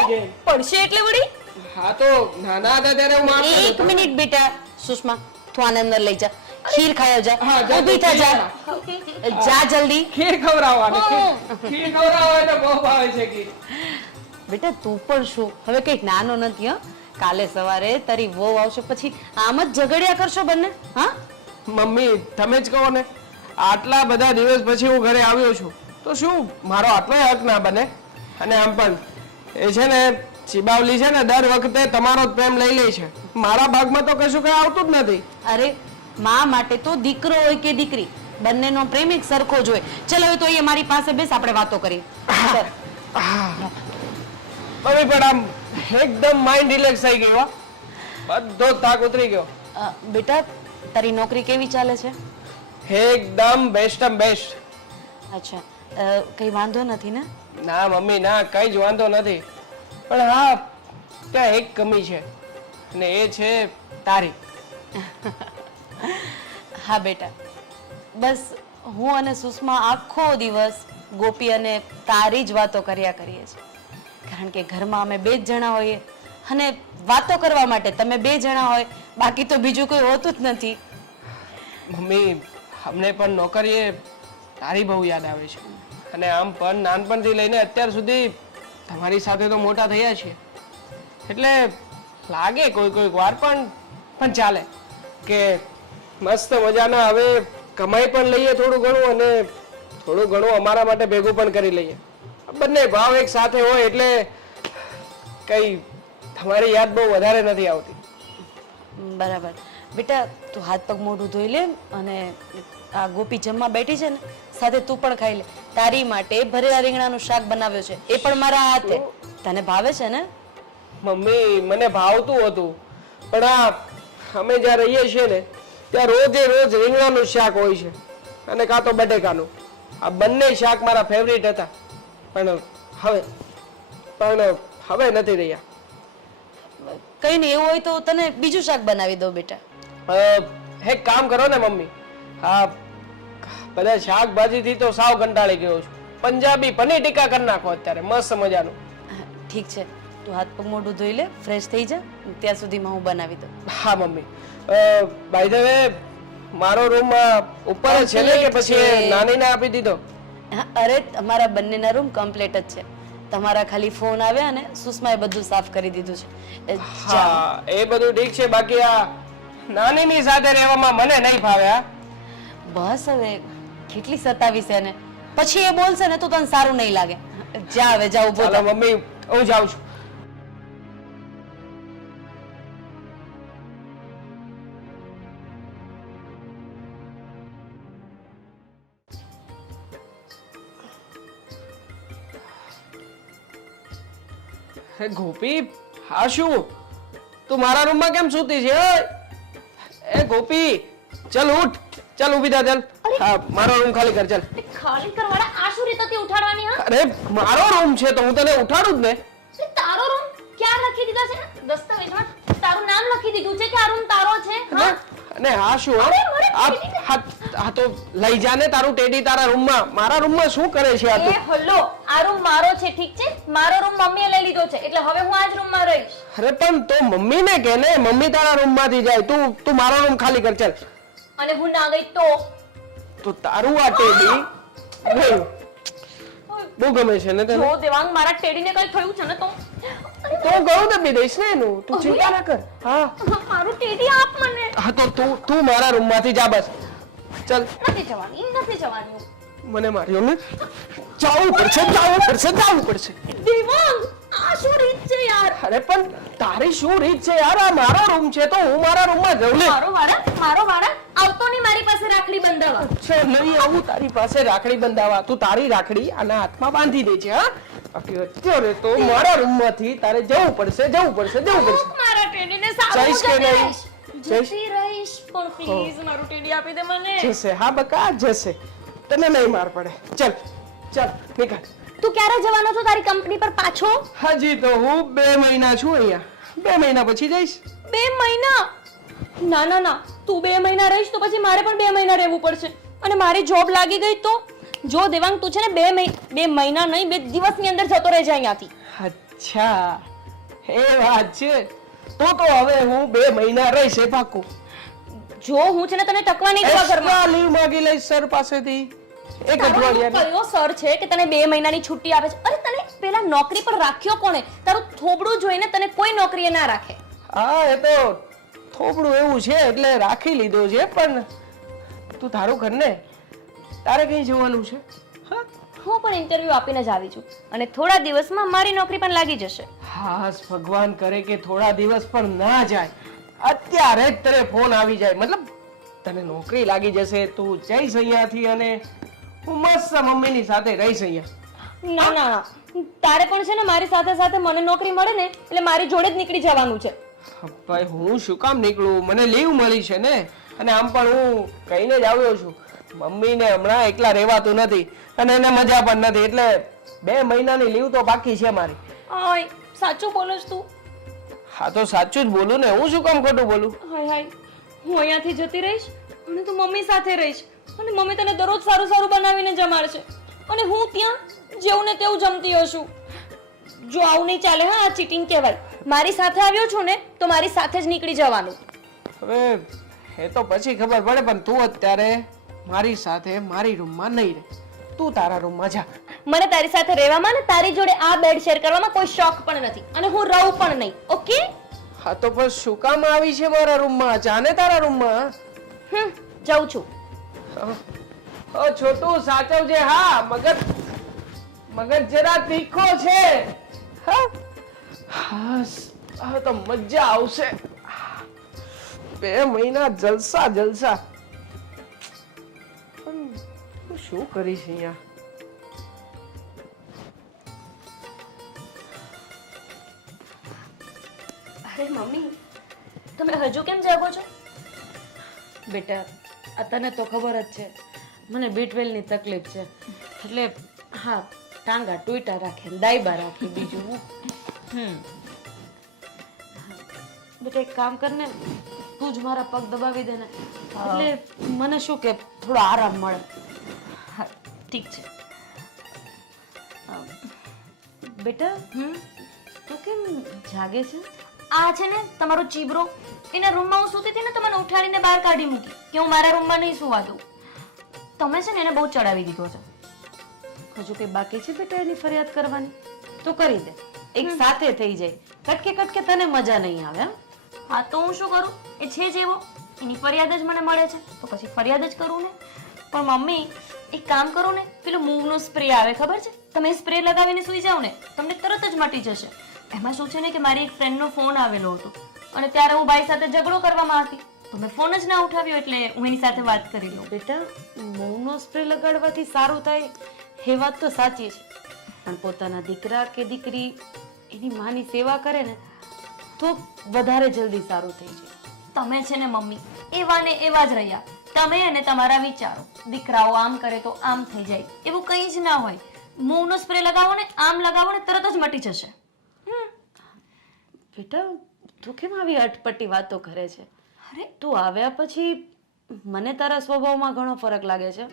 પડશે એટલે વળી હા તો નાના હતા ત્યારે હું મારતો એક હતો. મિનિટ બેટા સુષ્મા તું આને અંદર લઈ જા. ખીર ખાયો જા. હા, જા, ઊભી થા જા. જા જલ્દી. ખીર ખવડાવવાની. ખીર ખવડાવવાની તો બહુ ભાવે છે ખીર. બેટા તું પણ શું હવે કઈક નાનો નથી હો. કાલે સવારે તારી વહુ આવશે પછી આમ જ ઝઘડ્યા કરશો બંને? હા મમ્મી તમે જ કહો ને, આટલા બધા દિવસ પછી હું ઘરે આવ્યો છું તો શું મારો આટલો હક ના બને? અને આમ પણ એ છે ને ચીબાવલી છે ને દર વખતે તમારો જ પ્રેમ લઈ લે છે. મારા ભાગમાં તો કશું કઈ આવતું જ નથી. અરે માં માટે તો દીકરો હોય કે દીકરી બંનેનો પ્રેમ એક સરખો જ હોય. ચલો હવે તો અહીંયા મારી પાસે બેસ આપણે વાતો કરીએ. ચાલ. મમ્મી પણ આમ એકદમ માઇન્ડ રિલેક્સ થઈ ગયો હો. બધો થાક ઉતરી ગયો. બેટા તારી નોકરી કેવી ચાલે છે? એકદમ બેસ્ટમ બેસ્ટ. અચ્છા કઈ વાંધો નથી ને? ના મમ્મી ના કઈ જ વાંધો નથી, પણ હા ત્યાં એક કમી છે અને એ છે તારી. હા બેટા બસ હું અને સુષ્મા આખો દિવસ ગોપી અને તારી જ વાતો કર્યા કરીએ છીએ. કારણ કે ઘરમાં અમે બે જ જણા હોઈએ અને વાતો કરવા માટે તમે બે જણા હોય, બાકી તો બીજું કોઈ હોતું જ નથી. મમ્મી અમને પણ નોકરીએ તારી બહુ યાદ આવે છે અને આમ પણ નાનપણથી લઈને અત્યાર સુધી તમારી સાથે તો મોટા થયા છીએ એટલે લાગે કોઈ વાર પણ ચાલે કે મસ્ત મજાના હવે કમાઈ પણ લઈએ થોડું ઘણું અને થોડું ઘણું અમારા માટે ભેગું પણ કરી લઈએ. બંને ભાવ એક સાથે હોય એટલે કઈ તમારી યાદ બહુ વધારે નથી આવતી. બરાબર બેટા તું હાથ પગ મોઢું ધોઈ લે અને આ ગોપી જમવા બેઠી છે ને સાથે તું પણ ખાઈ લે. તારી માટે ભરેલા રીંગણાનું શાક બનાવ્યો છે એ પણ મારા હાથે. તને ભાવે છે ને? મમ્મી મને ભાવતું હતું પણ આ અમે જ્યાં રહીએ છીએ ને ત્યાં રોજે રોજ રીંગણાનું શાક હોય છે અને કાં તો બટેકાનું. આ બંને શાક મારા ફેવરિટ હતા પણ હવે નથી રહ્યા. કઈ નહીં એવું હોય તો તને બીજું શાક બનાવી દો બેટા. એક કામ કરો ને મમ્મી, હા બધા શાકભાજીથી તો સાવ કંટાળી ગયો છું. પંજાબી પનીર ટીકા કરી નાખો અત્યારે મસ્ત મજાનું. ઠીક છે તું હાથ પગ મોઢું ધોઈ લે ફ્રેશ થઈ જા ત્યાં સુધીમાં હું બનાવી દઉં. હા મમ્મી બાય ધ વે મારો રૂમ ઉપર જ છે ને કે પછી નાનીને આપી દીધો? હા, અરે તમારા બંનેના રૂમ કમ્પ્લીટ જ છે. તમારા ખાલી ફોન આવ્યા ને સુષ્માએ બધું સાફ કરી દીધું છે. હા એ બધું ઠીક છે, બાકી આ નાનીની સાથે રહેવામાં મને નહીં ફાવે. હા બસ હવે કેટલી સતાવીશ એને, પછી એ બોલશે ને તો તને સારું નહીં લાગે. જા હવે જા ઉભો ચાલો થા. મમ્મી હું જાઉં છું. હે ગોપી, હા શું તું મારા રૂમમાં કેમ સૂતી છે? એ ગોપી ચલ ઉઠ, ચલ ઊભી થા, ચલ. હા મારો રૂમ ખાલી કર, ચલ. ખાલી કરવાના આ શું રીતથી ઉઠાડવાની? હા અરે મારો રૂમ છે તો હું તને ઉઠાડું જ ને. એટલે તારો રૂમ ક્યાં લખી દીધા છે? દસ્તાવેજમાં તારું નામ લખી દીધું છે કે આ રૂમ તારો છે? હા અને હા શું અરે, મારે આ તો લઈ જા ને તારું ટેડી તારા રૂમમાં. મારા રૂમમાં શું કરે છે આ એ તું? હલ્લો, આ રૂમ મારો છે, ઠીક છે? મારો રૂમ મમ્મીએ લઈ લીધો છે એટલે હવે હું આ જ રૂમમાં રહીશ. અરે પણ તો મમ્મીને કે ને, મમ્મી તારા રૂમમાંથી જાય. તું મારો રૂમ ખાલી કર, ચલ. અને હું ના ગઈ તો તો તારું આ ટેડી નહીં. ઓય બહુ ગમે છે ને તને જો દેવાંગ મારા ટેડીને કઈ થયું છે ને તો તો હું ઘણું દબી દઈશ ને એનું તું ચિંતા ના કર હા મારું ટેડી આપ મને. હા તો તું મારા રૂમમાંથી જા બસ ચાલ નથી જવાની. મને માર્યો ને જવું પડશે દેવાંગ આ શું રીત છે યાર? અરે પણ તારી શું રીત છે યાર આ મારો રૂમ છે તો હું મારા રૂમમાં જઉં ને મારો વાળા આવતો નહીં મારી પાસે રાખડી બંધાવા. છે નહીં આવું તારી પાસે રાખડી બંધાવા તું તારી રાખડી આના હાથમાં બાંધી દે છે હા બાકી અત્યારે તો મારા રૂમમાંથી તારે જવું પડશે મારા ટેડીને સારું જઈશ કે નહીં? જતી રહીશ પણ પ્લીઝ મારું ટેડી આપી દે મને. જશે હા બકા જશે તને નહીં માર પડે ચાલ નીકળ તું ક્યારે જવાનો છો તારી કંપની પર પાછો? હજી તો હું 2 મહિના છું અહીંયા 2 મહિના પછી જઈશ 2 મહિના? ના તું 2 મહિના રહીશ તો પછી મારે પણ 2 મહિના રહેવું પડશે અને મારી જોબ લાગી ગઈ તો જો દેવાંગ તું છે ને 2 મહિના નહીં 2 દિવસની અંદર જતો રહેજે અહીંયાથી. અચ્છા એ વાત છે તો હવે હું 2 મહિના રહીશ એ પાકું જો હું છે ને તને ટકવા નહીં દેવા ઘરમાં. એક્સ્ટ્રા લીવ માંગી લઈશ સર પાસેથી એક તારો એવો અઠવાડિયાની કયો સર છે કે તને 2 મહિનાની છુટ્ટી આપે છે? અરે તને પેલા નોકરી પર રાખ્યો કોણે? તારું થોબડું જોઈને તને કોઈ નોકરીએ ના રાખે. હા એ તો થોડું એવું છે એટલે રાખી લીધો છે પણ તું તારું કર ને તારે કઈ જવાનું છે હા હું પણ ઇન્ટરવ્યુ આપીને જ આવી છું અને થોડા દિવસમાં મારી નોકરી પણ લાગી જશે. હાસ ભગવાન કરે કે થોડા દિવસ પણ ના જાય અત્યારે જ તને ફોન આવી જાય મતલબ તને નોકરી લાગી જશે તું જઈશ અહીંયાથી અને હું મસ્ત મમ્મીની સાથે રહીશ અહીંયા ના તારે પણ છે ને મારી સાથે સાથે મને નોકરી મળે ને એટલે મારી જોડે જ નીકળી જવાનું છે. ભાઈ હું શું કામ નીકળું મને લીવ મળી છે ને અને આમ પણ હું કહીને જ આવ્યો છું મમ્મીને હમણાં એકલા રહેવાતું નથી અને એને મજા પણ નથી એટલે 2 મહિનાની લીવ તો બાકી છે મારી. ઓય સાચું બોલો છો તું? હા તો સાચું જ બોલું ને હું શું કામ ખોટું બોલું? હાય હું અહીંયાથી જતી રહીશ અને તું મમ્મી સાથે રહીશ અને મમ્મી તને દરરોજ સારું બનાવીને જમાડશે અને હું ત્યાં જેવું ને તેવું જમતી હશું. જો આવું નહીં ચાલે હા આ ચીટિંગ કહેવાય. મારી સાથે આવ્યો છો ને તો મારી સાથે જ નીકળી જવાનું. હવે એ તો પછી ખબર પડે પણ તું અત્યારે મારી સાથે મારી રૂમમાં નહીં રહે તું તારા રૂમમાં જા. મને તારી સાથે રહેવામાં ને તારી જોડે આ બેડ શેર કરવામાં કોઈ શોખ પણ નથી અને હું રહું પણ નહીં. ઓકે? હા તો બસ શું કામ આવી છે મારા રૂમમાં જાને તારા રૂમમાં જાઉં છું. ઓ છોટું સાચવજે હા મગજ જરા તીખો છે હા હાસ હવે તો મજા આવશે 2 મહિના જલસા પણ હું શું કરીશ અહીંયા અરે મમ્મી તમે હજુ કેમ જાગો છો? બેટા આ તને તો ખબર જ છે મને બીટવેલની તકલીફ છે એટલે હા ટાંગા ટૂટા રાખે દાયબા રાખે બીજું હું બેટા એક કામ કર ને તું જ મારા પગ દબાવી દે ને એટલે મને શું કે થોડો આરામ મળે. હા ઠીક છે. બેટા તું કેમ જાગે છે? આ છે ને તમારો ચીબરો એના રૂમમાં હું સૂતી હતી ને તો મને ઉઠાડીને બહાર કાઢી મૂકી કે હું મારા રૂમમાં નહીં સુવા દઉં. તમે છે ને એને બહુ ચડાવી દીધો છે. હજુ કઈ બાકી છે બેટા એની ફરિયાદ કરવાની? તો કરી દે એક સાથે થઈ જાય કટકે તને મજા નહીં આવે. હા તો હું શું કરું? એ છે જેવો એની ફરિયાદ જ મને મળે છે તો પછી ફરિયાદ જ કરું ને. પણ મમ્મી એક કામ કરો ને પેલો મૂવનો સ્પ્રે આવે ખબર છે? તમે સ્પ્રે લગાવીને સૂઈ જાઓ ને તમને તરત જ મટી જશે. એમાં શું છે ને કે મારી એક ફ્રેન્ડનો ફોન આવેલો હતો અને ત્યારે હું ભાઈ સાથે ઝઘડો કરવામાં હતી તો મેં ફોન જ ના ઉઠાવ્યો એટલે હું એની સાથે વાત કરી લઉં. બેટા મોંનો સ્પ્રે લગાડવાથી સારું થાય એ વાત તો સાચી છે પણ પોતાના દીકરા કે દીકરી એની માની સેવા કરે ને તો વધારે જલ્દી સારું થઈ જાય. તમે છે ને મમ્મી એવા ને એવા જ રહ્યા. તમે અને તમારા વિચારો દીકરાઓ આમ કરે તો આમ થઈ જાય એવું કંઈ જ ના હોય. મૂવનો સ્પ્રે લગાવો ને આમ લગાવો ને તરત જ મટી જશે. બેટા તું કેમ આવી અટપટી વાતો કરે છે? અરે તું આવ્યા પછી મને તારા સ્વભાવમાં ઘણો ફરક લાગે છે.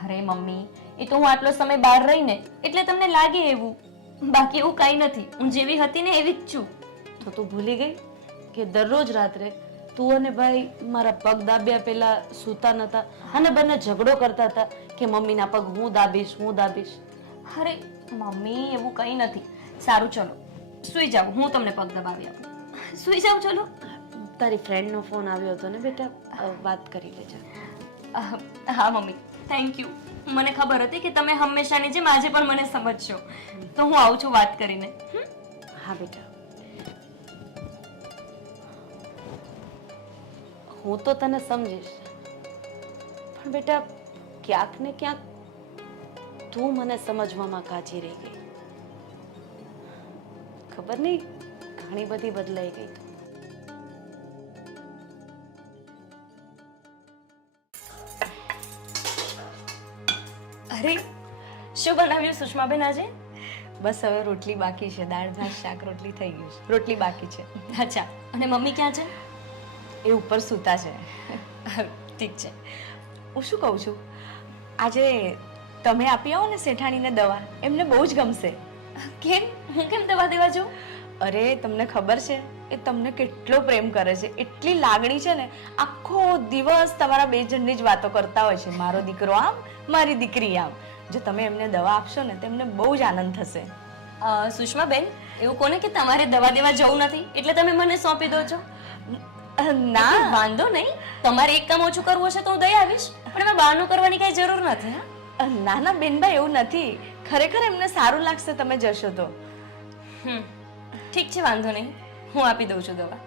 અરે મમ્મી એ તો હું આટલો સમય બહાર રહીને એટલે તમને લાગે એવું બાકી એવું કાંઈ નથી. હું જેવી હતી ને એવી જ છું. તો તું ભૂલી ગઈ કે દરરોજ રાત્રે તું અને ભાઈ મારા પગ દાબ્યા પહેલા સૂતા નતા અને બંને ઝઘડો કરતા હતા કે મમ્મીના પગ હું દાબીશ. અરે મમ્મી એવું કંઈ નથી. સારું ચલો સૂઈ જાઓ, હું તમને પગ દબાવી આપું. સૂઈ જાઓ ચલો. તારી ફ્રેન્ડનો ફોન આવ્યો હતો ને બેટા, વાત કરી લેજે. હા મમ્મી, થેન્ક યુ. મને ખબર હતી કે તમે હંમેશાની જેમ આજે પણ મને સમજશો, તો હું આવું છું વાત કરીને. હા બેટા, હું તો તને સમજીશ, પણ બેટા ક્યાંક ને ક્યાંક તું મને સમજવામાં કાચી રહી ગઈ. ખબર નહીં, ઘણી બધી બદલાઈ ગઈ. અરે શું બનાવ્યું સુષ્માબેન આજે? બસ હવે રોટલી બાકી છે, દાળ ભાત શાક રોટલી થઈ ગયું છે, રોટલી બાકી છે. અચ્છા, અને મમ્મી ક્યાં છે? એ ઉપર સૂતા છે. ઠીક છે. હું શું કહું છું, આજે તમે આપી આવો ને શેઠાણીને દવા, એમને બહુ જ ગમશે. કેમ? હું કેમ દવા દેવા જાઉં? અરે તમને ખબર છે એ તમને કેટલો પ્રેમ કરે છે, એટલી લાગણી છે ને, આખો દિવસ તમારા બે જણની જ વાતો કરતા હોય છે, મારો દીકરો આમ, મારી દીકરી આમ. જો તમે એમને દવા આપશો ને તેમને બહુ જ આનંદ થશે. સુષ્માબેન, એવું કોને કે તમારે દવા દેવા જવું નથી એટલે તમે મને સોંપી દો છો? ના વાંધો નહીં, તમારે એક કામ ઓછું કરવું હશે તો હું દઈ આવીશ, પણ એમાં બહારનું કરવાની કઈ જરૂર નથી. ના ના બેનભાઈ, એવું નથી, ખરેખર એમને સારું લાગશે તમે જશો તો. ઠીક છે, વાંધો નહીં, હું આપી દઉં છું દવા.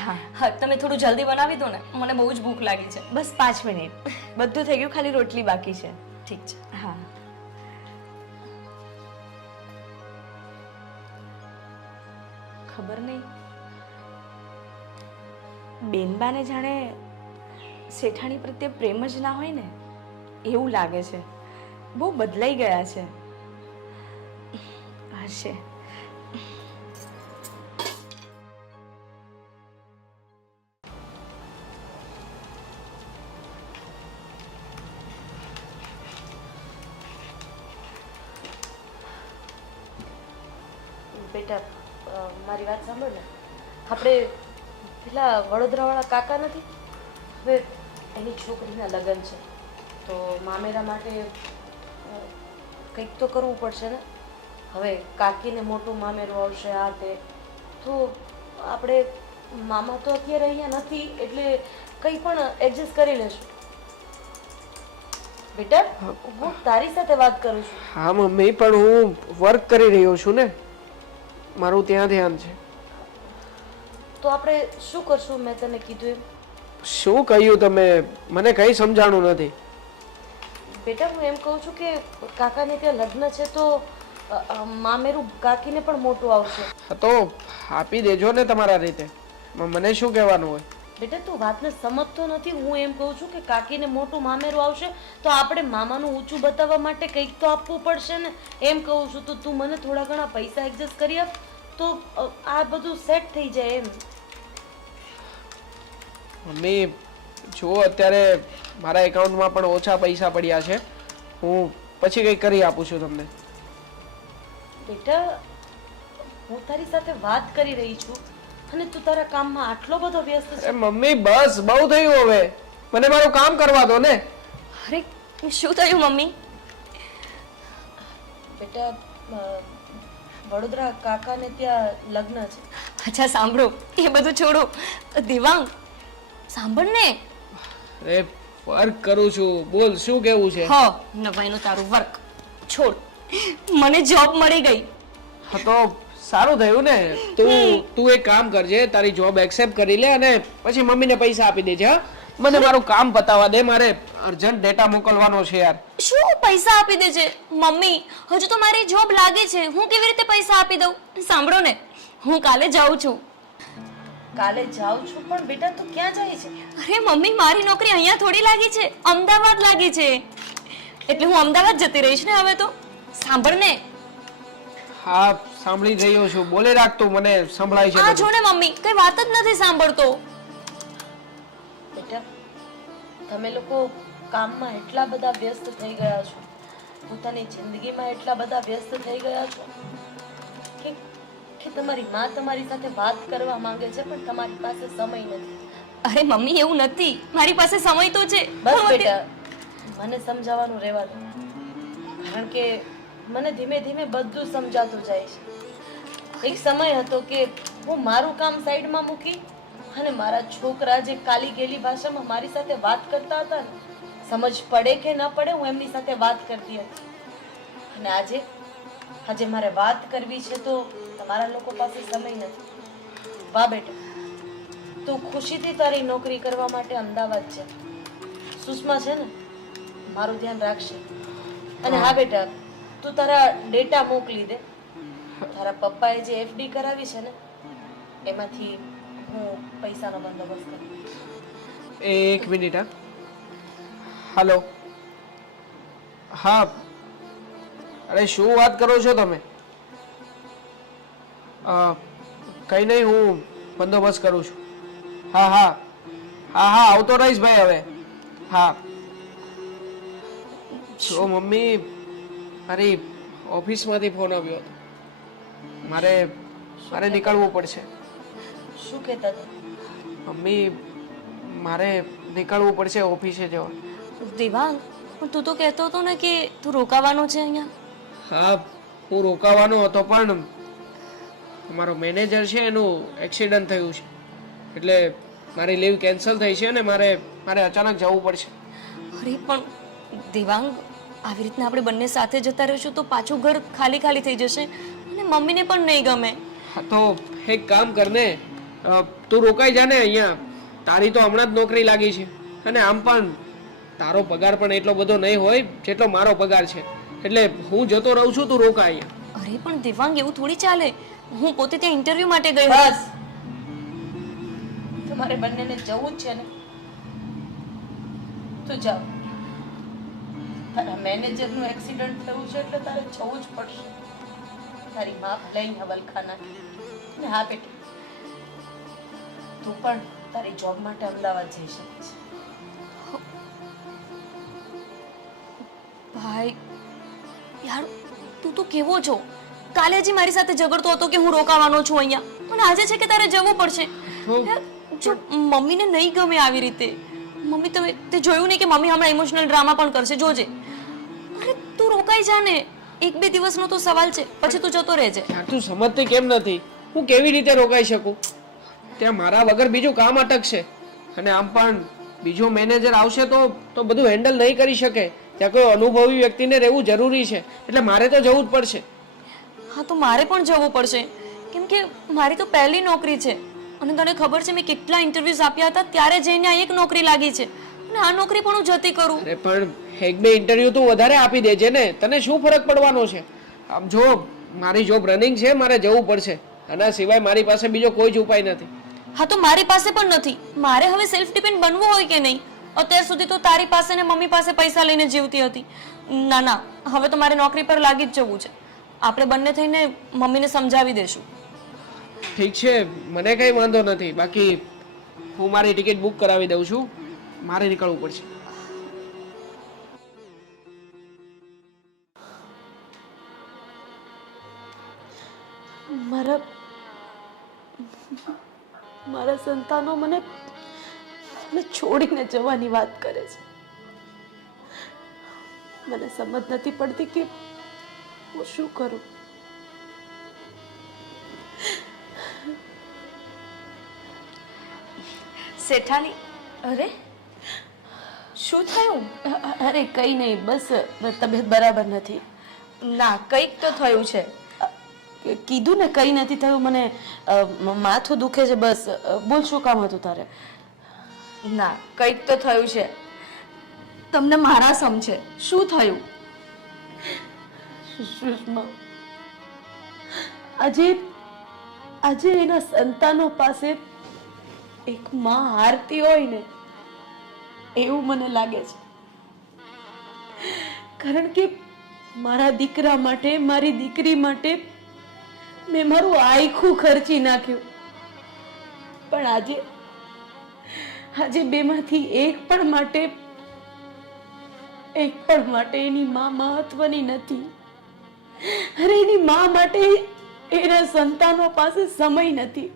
હા હા, તમે થોડું જલ્દી બનાવી દો ને, મને બહુ જ ભૂખ લાગી છે. બસ 5 મિનિટ, બધું થઈ ગયું, ખાલી રોટલી બાકી છે. ઠીક છે. હા ખબર નહીં, બેનબાને જાણે શેઠાણી પ્રત્યે પ્રેમ જ ના હોય ને એવું લાગે છે. બહુ બદલાઈ ગયા છે. હશે. બેટા મારી વાત સાંભળ ને, આપણે પેલા વડોદરાવાળા કાકા નથી, હવે એની છોકરીના લગ્ન છે, તો મામેરા માટે કંઈક તો કરવું પડશે ને. હવે કાકીને મોટું મામેરું આવશે, આ તે, તો આપણે મામા તો અત્યારે અહીંયા નથી એટલે કંઈ પણ એડજસ્ટ કરી લેશું. બેટા હું તારી સાથે વાત કરું છું. હા મમ્મી, પણ હું વર્ક કરી રહ્યો છું ને, મારું ત્યાં ધ્યાન છે. તો આપણે શું કરશું? મેં તને કીધું એમ. શું કહ્યું તમે? મને કંઈ સમજાણું નથી. બેટા હું એમ કહું છું કે કાકાને ત્યાં લગ્ન છે તો મામેરું કાકીને પણ મોટું આવશે. હા તો આપી દેજો ને તમારા રીતે, મને શું કહેવાનું હોય? બેટા તું વાતને સમજતો નથી. હું એમ કહું છું કે કાકીને મોટું મામેરું આવશે તો આપણે મામાનું ઊંચું બતાવવા માટે કંઈક તો આપવું પડશે ને, એમ કહું છું. તો તું મને થોડા ઘણા પૈસા એડજસ્ટ કરી આપ તો આ બધું સેટ થઈ જાય એમ. મમ્મી જો અત્યારે મારા એકાઉન્ટમાં પણ ઓછા પૈસા પડ્યા છે, હું પછી કંઈક કરી આપું છું તમને. બેટા હું તારી સાથે વાત કરી રહી છું અને તું તારા કામમાં આટલો બધો વ્યસ્ત છે. અરે મમ્મી બસ બહુ થયું, હવે મને મારું કામ કરવા દો ને. અરે શું થયું મમ્મી? બેટા વડોદરા કાકાને ત્યાં લગ્ન છે. અચ્છા સાંભળો, એ બધું છોડો. દેવાંગ સાંભળ ને. અરે વર્ક કરું છું, બોલ શું કેવું છે? હ નવાઈનું તારું વર્ક છોડ, મને જોબ મળી ગઈ. હા તો સારું થયું ને. તું એક કામ કરજે, તારી જોબ એક્સેપ્ટ કરી લે અને પછી મમ્મીને પૈસા આપી દેજે. હા, મને મારું કામ પતાવવા દે, મારે અર્જન્ટ ડેટા મોકલવાનો છે યાર. શું પૈસા આપી દેજે? મમ્મી હજુ તો મારી જોબ લાગી છે, હું કેવી રીતે પૈસા આપી દઉં? સાંભળો ને, હું કાલે જાઉં છું. કાલે જાઉં છું? પણ બેટા તું ક્યાં જાય છે? અરે મમ્મી મારી નોકરી અહીંયા થોડી લાગી છે, અમદાવાદ લાગી છે, એટલે હું અમદાવાદ જતી રહીશ ને હવે તો. સાંભળ ને. હા સાંભળી રહ્યો છું, બોલે રાખ, તું મને સંભળાય છે આ બધું. જો ને મમ્મી, કઈ વાત જ નથી સાંભળતો. બેટા તમે લોકો કામમાં એટલા બધા વ્યસ્ત થઈ ગયા છો, પોતાની જિંદગીમાં એટલા બધા વ્યસ્ત થઈ ગયા છો કે તમારી માં તમારી સાથે વાત કરવા માંગે છે પણ તમારી પાસે સમય નથી. અરે મમ્મી એવું નથી, મારી પાસે સમય તો છે. બસ બેટા મને સમજાવવાનું રહેવા દો, કારણ કે મને ધીમે ધીમે બધું સમજાતું જાય છે. એક સમય હતો કે હું મારું કામ સાઈડમાં મૂકી અને મારા છોકરા જે કાલી ગેલી ભાષામાં મારી સાથે વાત કરતા હતા ને, સમજ પડે કે ન પડે હું એમની સાથે વાત કરતી હતી. અને આજે મારે વાત કરવી છે તો તમારા લોકો પાસે સમય નથી. વાહ બેટા, તું ખુશીથી તારી નોકરી કરવા માટે અમદાવાદ છે. સુષ્મા છે ને, મારું ધ્યાન રાખશે. અને હા બેટા, તું તારા ડેટા મોકલી દે. તારા પપ્પાએ જે એફડી કરાવી છે ને, એમાંથી હું પૈસાનો બંદોબસ્ત કરું. એક મિનિટ. હા, હલો. હા, અરે શું વાત કરો છો તમે? કઈ નહીં, હું બંદોબસ્ત કરું છું. હા હા હા હા, આવતો રહીશ ભાઈ હવે. હા જો મમ્મી, મારી ઓફિસમાંથી ફોન આવ્યો હતો. મારે નીકળવું પડશે. શું કહેતા હતા? મમ્મી, મારે નીકળવું પડશે ઓફિસે જવા. દેવાંગ, તું તો કહેતો હતો ને કે તું રોકાવાનો છે અહીંયા. હા, હું રોકાવાનો હતો પણ મારો મેનેજર છે એનું એક્સિડન્ટ થયું છે, એટલે મારી લીવ કેન્સલ થઈ છે અને મારે અચાનક જવું પડશે. અરે પણ દેવાંગ, આવી રીતના આપણે બંને સાથે જતા રહીશું તો પાછું ઘર ખાલી ખાલી થઈ જશે અને મમ્મીને પણ નહીં ગમે. હા તો એક કામ કરને, તું રોકાઈ જા ને અહીંયા. તારી તો હમણાં જ નોકરી લાગી છે અને આમ પણ તારો પગાર પણ એટલો બધો નહીં હોય જેટલો મારો પગાર છે, એટલે હું જતો રહું છું, તું રોકા અહીંયા. અરે પણ દેવાંગ, એવું થોડી ચાલે. હું પોતે ત્યાં ઇન્ટરવ્યુ માટે ગઈ હતી. બસ, તમારે બંનેને જવું જ છે ને, તું જાઓ. તારા મેનેજરનું એક્સિડન્ટ થયું છે એટલે તારે જવું જ પડશે. તારી માં લઈને વલખા નાખી. ને હા બેટી, તું પણ તારી જોબ માટે અમદાવાદ જઈ શકે છે. ભાઈ યાર, તું તો કેવો છો? કાલે હજી મારી સાથે ઝઘડતો હતો કે હું રોકાવાનો છું અહીંયા, અને આજે છે કે તારે જવું પડશે. યાર, જો મમ્મીને નહીં ગમે આવી રીતે. મમ્મી, તે જોયું નહીં કે મમ્મી હમણાં ઇમોશનલ ડ્રામા પણ કરશે, જોજે. અરે તું રોકાઈ જા ને, 1-2 દિવસનો તો સવાલ છે, પછી તું જતો રહેજે. યાર તું સમજતી કેમ નથી? હું કેવી રીતે રોકાઈ શકું? ત્યાં મારા વગર બીજું કામ અટકશે, અને આમ પણ બીજો મેનેજર આવશે તો બધું હેન્ડલ નહીં કરી શકે. ત્યાં કોઈ અનુભવી વ્યક્તિને રહેવું જરૂરી છે, એટલે મારે તો જવું જ પડશે. હા, તો મારે પણ જવું પડશે, કેમ કે મારી તો પહેલી નોકરી છે. અને તને ખબર છે મેં કેટલા ઇન્ટરવ્યુઝ આપ્યા હતા, ત્યારે જઈને આ એક નોકરી લાગી છે, અને આ નોકરી પણ હું જતી કરું. અરે પણ 1-2 ઇન્ટરવ્યુ તું વધારે આપી દેજે ને, તને શું ફરક પડવાનો છે? આમ જો, મારી જોબ રનિંગ છે, મારે જવું પડશે. આના સિવાય મારી પાસે બીજો કોઈ જ ઉપાય નથી. હા, તો મારી પાસે પણ નથી. મારે હવે સેલ્ફ ડિપેન્ડ બનવું હોય કે નહીં? અત્યાર સુધી તો તારી પાસે ને મમ્મી પાસે પૈસા લઈને જીવતી હતી. ના, હવે તો મારે નોકરી પર લાગી જ જવું છે. આપણે બંને થઈને મમ્મીને સમજાવી દેશું. ઠીક છે, મને કઈ વાંધો નથી. બાકી હું મારી ટિકિટ બુક કરાવી દઉં છું, મારે નીકળવું પડશે. મારા સંતાનો મને છોડીને જવાની વાત કરે છે. મને સમજ નથી પડતી કે હું શું કરું. શેઠાણી, અરે શું થયું? અરે કઈ નહીં, બસ તબિયત બરાબર નથી. ના, કંઈક તો થયું છે. કીધું ને કઈ નથી થયું, મને માથું દુખે છે, બસ. બોલ, શું કામ હતું તારે? ના, કંઈક તો થયું છે. તમને મારા સમ છે. શું થયું? સુષ્મા, આજે એના સંતાનો પાસે એક માં હારતી હોય ને એવું મને લાગે છે. કારણ કે મારા દીકરા માટે, મારી દીકરી માટે મેં મારું આખું ખર્ચી નાખ્યું, પણ આજે બેમાંથી એક પણ માટે એની માં મહત્વની નથી. અરે એની માં માટે એના સંતાનો પાસે સમય નથી.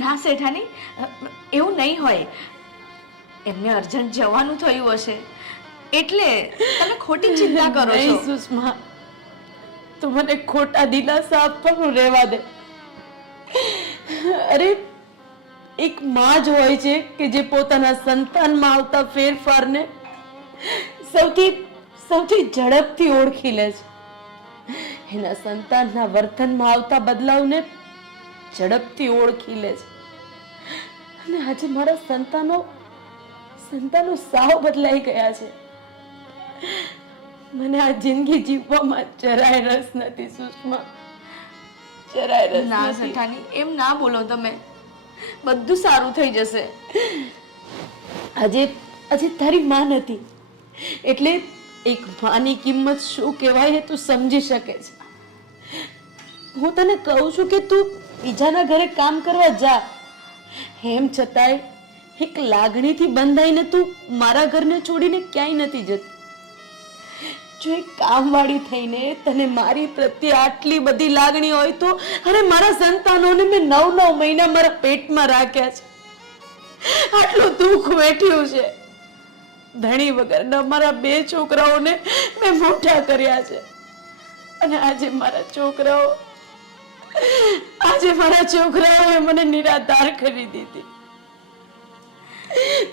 ના શેઠાણી, એવું નહીં હોય. એમને અર્જન્ટ જવાનું થયું હશે, એટલે તમે ખોટી ચિંતા કરો છો. નહીં સુષ્મા, તું મને ખોટા દિલાસા આપવાનું રહેવા દે. અરે એક માં જ હોય છે કે જે પોતાના સંતાનમાં આવતા ફેરફારને સૌથી સૌથી ઝડપથી ઓળખી લે છે. એના સંતાનના વર્તનમાં આવતા બદલાવને ઝડપથી ઓળખી લે છે. અને આજે મારા સંતાનો સાવ બદલાઈ ગયા છે. મને આ જિંદગી જીવવામાં જરાય રસ નથી સુષ્મા, જરાય રસ ના નથી. સઠાની, એમ ના બોલો તમે. બધું સારું થઈ જશે. આજે તારી માં નથી એટલે એક માની કિંમત શું કહેવાય એ તું સમજી શકે છે. હું તને કહું છું કે તું બીજાના ઘરે કામ કરવા જા, એમ છતાંય એક લાગણીથી બંધાઈને તું મારા ઘરને છોડીને ક્યાંય નથી જતી. જો એક કામવાળી થઈને તને મારી પ્રત્યે આટલી બધી લાગણી હોય તો અરે મારા સંતાનોને મેં 9 મહિના મારા પેટમાં રાખ્યા છે, આટલું દુઃખ વેઠ્યું છે. ધણી વગરના મારા 2 છોકરાઓને મેં મોટા કર્યા છે અને આજે મારા છોકરાઓએ મને નિરાધાર કરી દીધી.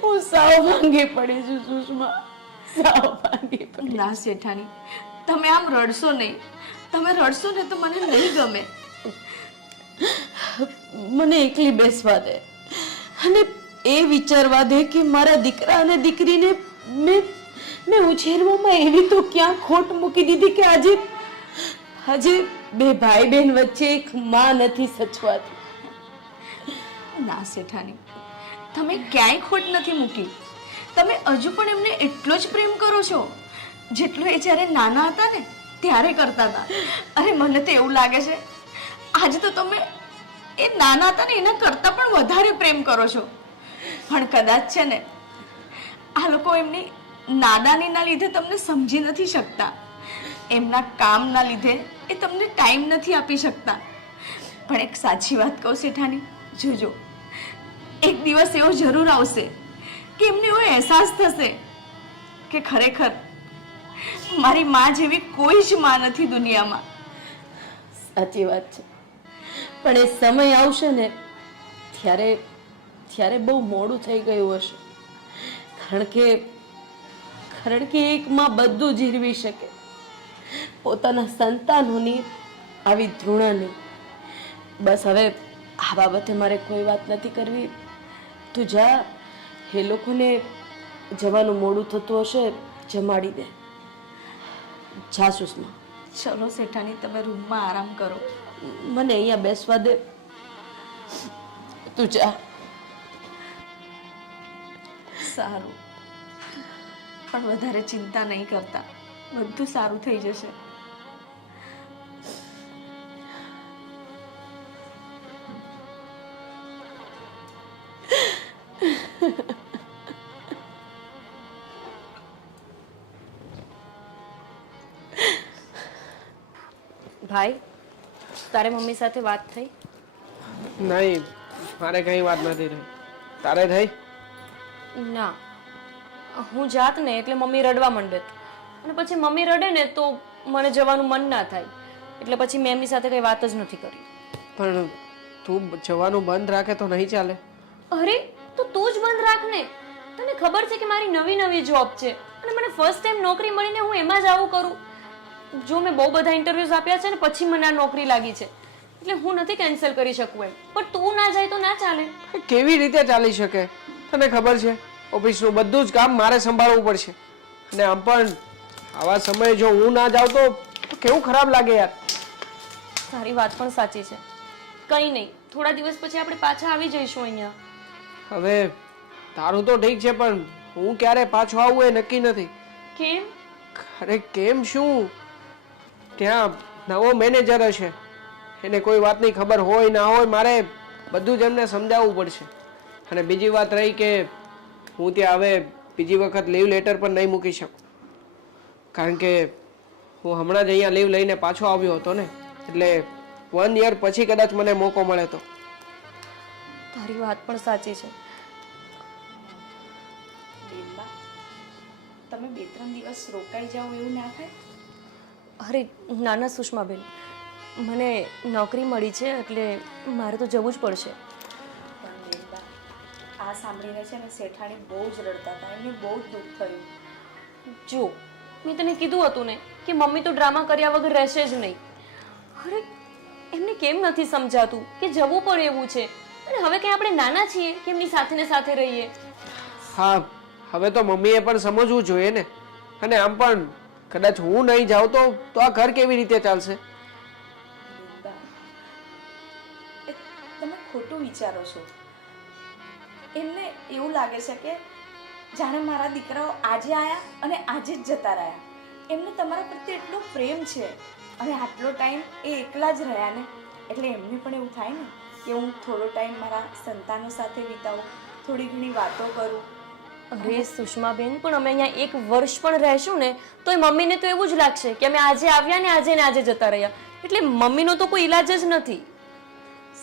હું સાવ ભાંગી પડી છું સુષ્મા, સાવ ભાંગી પડી. ના શેઠાણી, તમે આમ રડશો નહીં. તમે રડશો ને તો મને નહીં ગમે. મને એકલી બેસવા દે અને એ વિચારવા દે કે મારા દીકરા અને દીકરીને મેં ઉછેરવામાં એવી તો ક્યાં ખોટ મૂકી દીધી કે આજે 2 ભાઈ બહેન વચ્ચે એક માં નથી સચવાતી. ના શેઠાણી, તમે ક્યાંય ખોટ નથી મૂકી. તમે હજુ પણ એમને એટલો જ પ્રેમ કરો છો જેટલો એ જ્યારે નાના હતા ને ત્યારે કરતા હતા. અરે મને તો એવું લાગે છે આજે તો તમે એ નાના હતા ને એના કરતા પણ વધારે પ્રેમ કરો છો. પણ કદાચ છે ને આ લોકો એમની નાદાનીના લીધે તમને સમજી નથી શકતા. એમના કામના લીધે એ તમને ટાઈમ નથી આપી શકતા. પણ એક સાચી વાત કહું શેઠાણી, જોજો એક દિવસ એવો જરૂર આવશે કે એમને એવો અહેસાસ થશે કે ખરેખર મારી માં જેવી કોઈ જ માં નથી દુનિયામાં. સાચી વાત છે, પણ એ સમય આવશે ને ત્યારે બહુ મોડું થઈ ગયું હશે. કારણ કે એક માં બધું જીરવી શકે, પોતાના સંતાનોની આવી ધૃણા નહીં. બસ હવે આ બાબતે મારે કોઈ વાત નથી કરવી. તું જા, એ લોકોને જવાનું મોડું થતું હશે, જમાડી દે. જા સુષ્મા. ચલો શેઠાણી, તમે રૂમમાં આરામ કરો. મને અહીંયા બેસવા દે. તું જા. સારું, પણ વધારે ચિંતા નહીં કરતા. બધું સારું થઈ જશે. ભાઈ, તારે મમ્મી સાથે વાત થઈ? નહીં, મારે કઈ વાત નથી થઈ. તારે થઈ? ના, હું જાત ને એટલે મમ્મી રડવા માંડે અને પછી મમ્મી રડે ને તો મને જવાનું મન ના થાય, એટલે પછી મેં એમની સાથે કઈ વાત જ નથી કરી. પણ તું જવાનું બંધ રાખે તો નહીં ચાલે. અરે તો તું જ બંધ રાખ ને. તને ખબર છે કે મારી નવી જોબ છે અને મને ફર્સ્ટ ટાઈમ નોકરી મળીને હું એમાં જ આવું કરું. જો મેં બહુ બધા ઇન્ટરવ્યુઝ આપ્યા છે ને પછી મને આ નોકરી લાગી છે, એટલે હું નથી કેન્સલ કરી શકું એમ. પણ તું ના જાય તો ના ચાલે. કેવી રીતે ચાલી શકે? તને ખબર છે ઓફિસનું બધું જ કામ મારે સંભાળવું પડશે, અને આમ પણ આવા સમયે જો હું ના જાઉં તો કેવું ખરાબ લાગે યાર. તારી વાત પણ સાચી છે. કંઈ નહીં, થોડા દિવસ પછી આપણે પાછા આવી જઈશું અહીંયા. હવે તારું તો ઠીક છે, પણ હું ક્યારે પાછો આવું એ નક્કી નથી. કેમ? અરે કેમ શું, ત્યાં નવો મેનેજર હશે, એને કોઈ વાતની ખબર હોય ના હોય, મારે બધું જ એમને સમજાવવું પડશે. અને બીજી વાત રહી કે હું ત્યાં હવે બીજી વખત લીવ લેટર પણ નહીં મૂકી શકું, કારણ કે હું હમણાં જ અહીંયા લીવ લઈને પાછો આવ્યો હતો ને, એટલે 1 યર પછી કદાચ મને મોકો મળે તો. તારી વાત પણ સાચી છે. તમે 2-3 દિવસ રોકાઈ જાઓ એવું ના થાય? અરે નાના સુષ્માબેન, મને નોકરી મળી છે એટલે મારે તો જવું જ પડશે. પણ બેનબા, આ સાંભળીને છે ને શેઠાણી બહુ જ રડતા હતા, એમને બહુ જ દુઃખ થયું. જો મેં તને કીધું હતું ને કે મમ્મી તો ડ્રામા કર્યા વગર રહેશે જ નહીં. અરે એમને કેમ નથી સમજાતું કે જવું પડે એવું છે, અને હવે કંઈ આપણે નાના છીએ કે એમની સાથે ને સાથે રહીએ. હા, હવે તો મમ્મીએ પણ સમજવું જોઈએ ને. અને આમ પણ કદાચ હું નહીં જાઉં તો આ ઘર કેવી રીતે ચાલશે? બેનબા, તમે ખોટું વિચારો છો. એમને એવું લાગે છે કે જાણે મારા દીકરાઓ આજે આવ્યા અને આજે જ જતા રહ્યા. એમને તમારા પ્રત્યે એટલો પ્રેમ છે, અને આટલો ટાઈમ એ એકલા જ રહ્યા ને, એટલે એમને પણ એવું થાય ને કે હું થોડો ટાઈમ મારા સંતાનો સાથે વિતાવું, થોડી ઘણી વાતો કરું. અરે સુષ્માબેન, પણ અમે અહીંયા 1 વર્ષ પણ રહેશું ને તો એ મમ્મીને તો એવું જ લાગશે કે અમે આજે આવ્યા ને આજે જતા રહ્યા. એટલે મમ્મીનો તો કોઈ ઈલાજ જ નથી.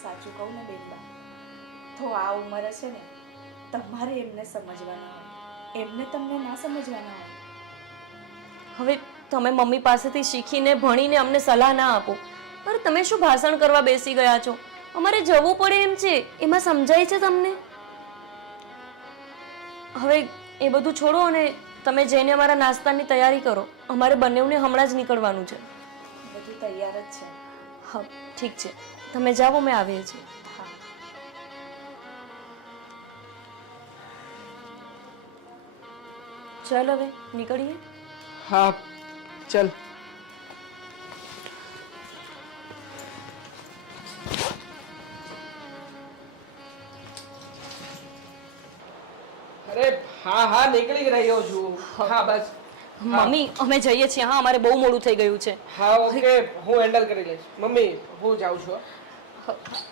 સાચું કહું ને બેનબા, તો આ ઉંમરે છે ને તમારે એમને સમજવાના હોય, એમને તમને ના સમજવાના હોય. હવે તમે મમ્મી પાસેથી શીખીને ભણીને અમને સલાહ ના આપો. અરે તમે શું ભાષણ કરવા બેસી ગયા છો? અમારે જવું પડે એમ છે, એમાં સમજાય છે તમને? હવે એ બધું છોડો અને તમે જઈને અમારા નાસ્તાની તૈયારી કરો. અમારે બંનેવને હમણાં જ નીકળવાનું છે. બધું તૈયાર જ છે. હા ઠીક છે, તમે જાઓ, અમે આવીએ છીએ. હા. ચાલ હવે નીકળીએ. હા ચલ. અરે હા નીકળી રહ્યો છું. હા બસ. મમ્મી અમે જઈએ છીએ. હા અમારે બહુ મોડું થઈ ગયું છે. હા ઓકે, હું હેન્ડલ કરી લઈશ. મમ્મી હું જાઉં છું.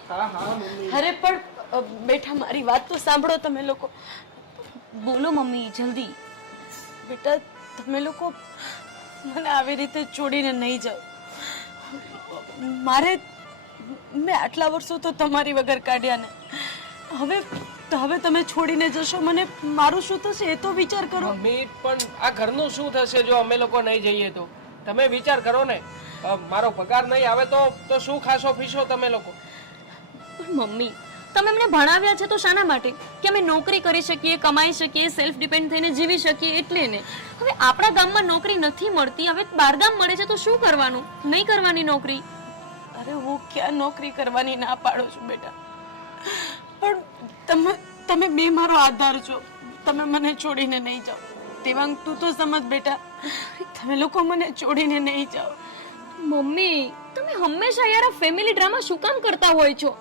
હા મમ્મી. અરે પણ બેટા, મારી વાત તો સાંભળો તમે લોકો. બોલો મમ્મી જલ્દી. બેટા, તમે લોકો મને આવી રીતે છોડીને નહીં જાઓ. મેં આટલા વર્ષો તો તમારી વગર કાઢ્યા ને, હવે તમે છોડીને જશો, મને મારું શું થશે એ તો વિચાર કરો. મમ્મી પણ આ ઘરનું શું થશે જો અમે લોકો નહીં જઈએ તો? તમે વિચાર કરો ને. મારો પગાર નહીં આવે તો શું ખાશો પીશો તમે લોકો? પણ મમ્મી તમે અમને ભણાવ્યા છે તો શાના માટે? કે અમે નોકરી કરી શકીએ, કમાઈ શકીએ, સેલ્ફ ડિપેન્ડ થઈને જીવી શકીએ એટલે ને. હવે આપણા ગામમાં નોકરી નથી મળતી, હવે બહારગામ મળે છે તો શું કરવાનું? નહીં કરવાની નોકરી. અરે હું ક્યાં નોકરી કરવાની ના પાડો છું બેટા, પણ તમે બે મારો આધાર છો. તમે મને છોડીને નહીં જાઓ. દેવાંગ, તું તો સમજ બેટા, તમે લોકો મને છોડીને નહીં જાઓ. મમ્મી તમે હંમેશા યાર આ ફેમિલી ડ્રામા શું કામ કરતા હોય છો?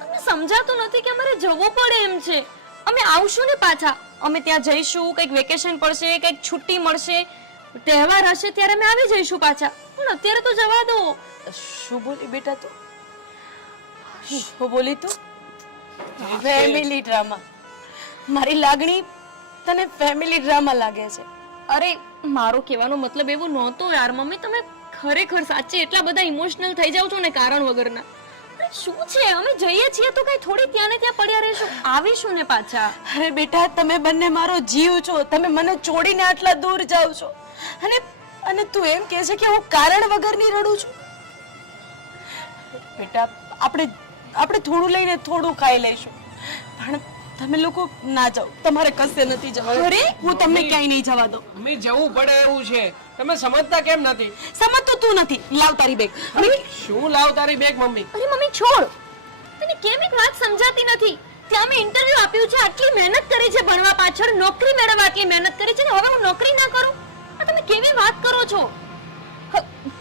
તમને સમજાતું નથી કે અમારે જવું પડે એમ છે. અમે આવશું ને પાછા, અમે ત્યાં જઈશું, કંઈક વેકેશન પડશે, કંઈક છુટ્ટી મળશે, તહેવાર હશે ત્યારે અમે આવી જઈશું પાછા. પણ અત્યારે તો જવા દો. શું બોલી બેટા તું? શું બોલી તું? Family drama? મારી લાગણી તને ફેમિલી ડ્રામા લાગે છે? અરે મારો કહેવાનો મતલબ એવો નહોતો યાર. મમ્મી તમે ખરેખર સાચે એટલા બધા ઇમોશનલ થઈ જાવ છો ને કારણ વગરના. અરે શું છે, અમે જઈએ છીએ તો કઈ થોડી ત્યાં ને ત્યાં પડ્યા રહેશું, આવીશું ને પાછા. અરે બેટા, તમે બંને મારો જીવ છો. તમે મને છોડીને આટલા દૂર જાવ છો, અને તું એમ કહે છે કે હું કારણ વગરની રડું છું? બેટા, આપણે થોડું લઈને થોડું ખાઈ લઈશું, પણ તમે લોકો ના જાઓ. તમારે કશે નથી જવાનું. અરે હું તમને ક્યાંય નહીં જવા દઉં. મમ્મી જવું પડે એવું છે, તમે સમજતા કેમ નથી? સમજતો તું નથી. લાવ તારી બેગ. શું લાવ તારી બેગ? મમ્મી અરે મમ્મી છોડ. તને કેમ એક વાત સમજાતી નથી? ત્યાં મેં ઇન્ટરવ્યુ આપ્યું છે, આટલી મહેનત કરી છે ભણવા પાછળ, નોકરી મેળવવા આટલી મહેનત કરી છે ને હવે હું નોકરી ના કરું? આ તમે કેવી વાત કરો છો?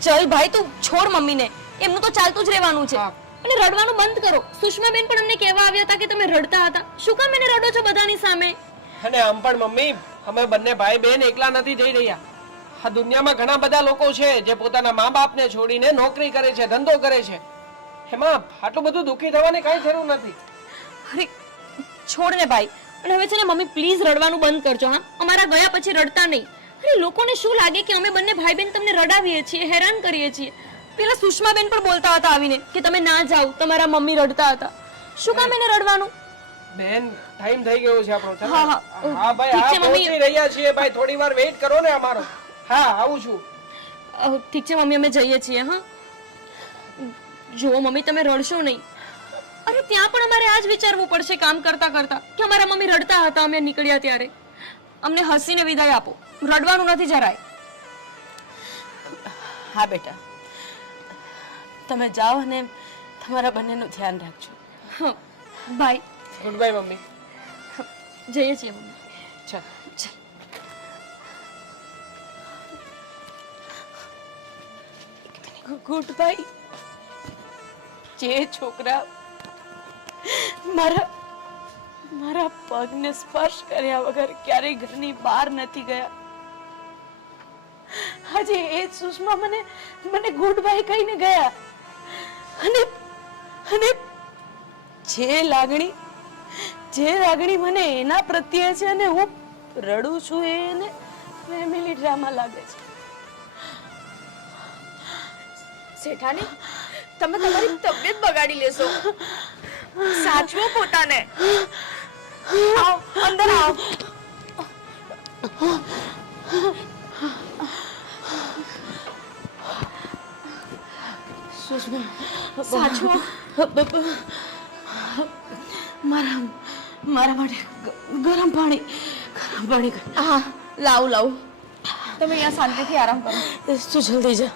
ચલ ભાઈ તું છોડ મમ્મીને, એમનું તો ચાલતું જ રહેવાનું છે. અને રડવાનું બંધ કરો. સુષ્માબેન પણ અમને કહેવા આવ્યા હતા કે તમે રડતા હતા. શું કામ એને રડો છો બધાની સામે? અને આમ પણ મમ્મી, અમે બંને ભાઈ બહેન એકલા નથી જઈ રહ્યા. આ દુનિયામાં ઘણા બધા લોકો છે જે પોતાના મા બાપને છોડીને નોકરી કરે છે, ધંધો કરે છે. એમાં આટલું બધું દુઃખી થવાની કઈ જરૂર નથી. અરે છોડ ને ભાઈ. અને હવે છે ને મમ્મી પ્લીઝ રડવાનું બંધ કરજો. હા, અમારા ગયા પછી રડતા નહીં. અરે લોકોને શું લાગે કે અમે બંને ભાઈ બહેન તમને રડાવીએ છીએ, હેરાન કરીએ છીએ. પેલા સુષ્માબેન પણ બોલતા હતા આવીને કે તમે ના જાઓ, તમારા મમ્મી રડતા હતા. શું કામ એને રડવાનું? બેન ટાઈમ થઈ ગયો છે આપણો ચાલો. હા, હા. હા ભાઈ ઠીક હા છે, મમ્મી. પહોંચી રહ્યા છીએ ભાઈ થોડી વાર વેઇટ કરો ને અમારો હા આવું છું ઠીક છે મમ્મી, અમે જઈએ છીએ. હા, જુઓ મમ્મી, તમે રડશો નહીં. અરે ત્યાં પણ અમારે આ જ વિચારવું પડશે કામ કરતા કરતા કે અમારા મમ્મી રડતા હતા અમે નીકળ્યા ત્યારે. અમને હસીને વિદાય આપો, રડવાનું નથી જરાય. હા બેટા, તમે જાઓ અને તમારા બંનેનું ધ્યાન રાખજો. હા બાય. ગુડ બાય મમ્મી જઈએ છીએ મમ્મી. ચાલ. Good bye. જે છોકરા મારા મારા પગને સ્પર્શ કર્યા વગર ક્યારેય ઘરની બહાર નથી ગયા, આજે એ જ સુષ્મા મને મને ગુડ બાય કહીને ગયા. અને અને જે લાગણી મને એના પ્રત્યે છે ને હું રડું છું એને ફેમિલી ડ્રામા લાગે છે. શેઠાણી, તમે તમારી તબિયત બગાડી લેશો. સાચવો પોતાને. આવ, અંદર આવ. સુષ્મા સાચવો. મારા માટે ગરમ પાણી હા, લાવ. તમે અહીંયા શાંતિથી આરામ કરો. તું જલ્દી જા.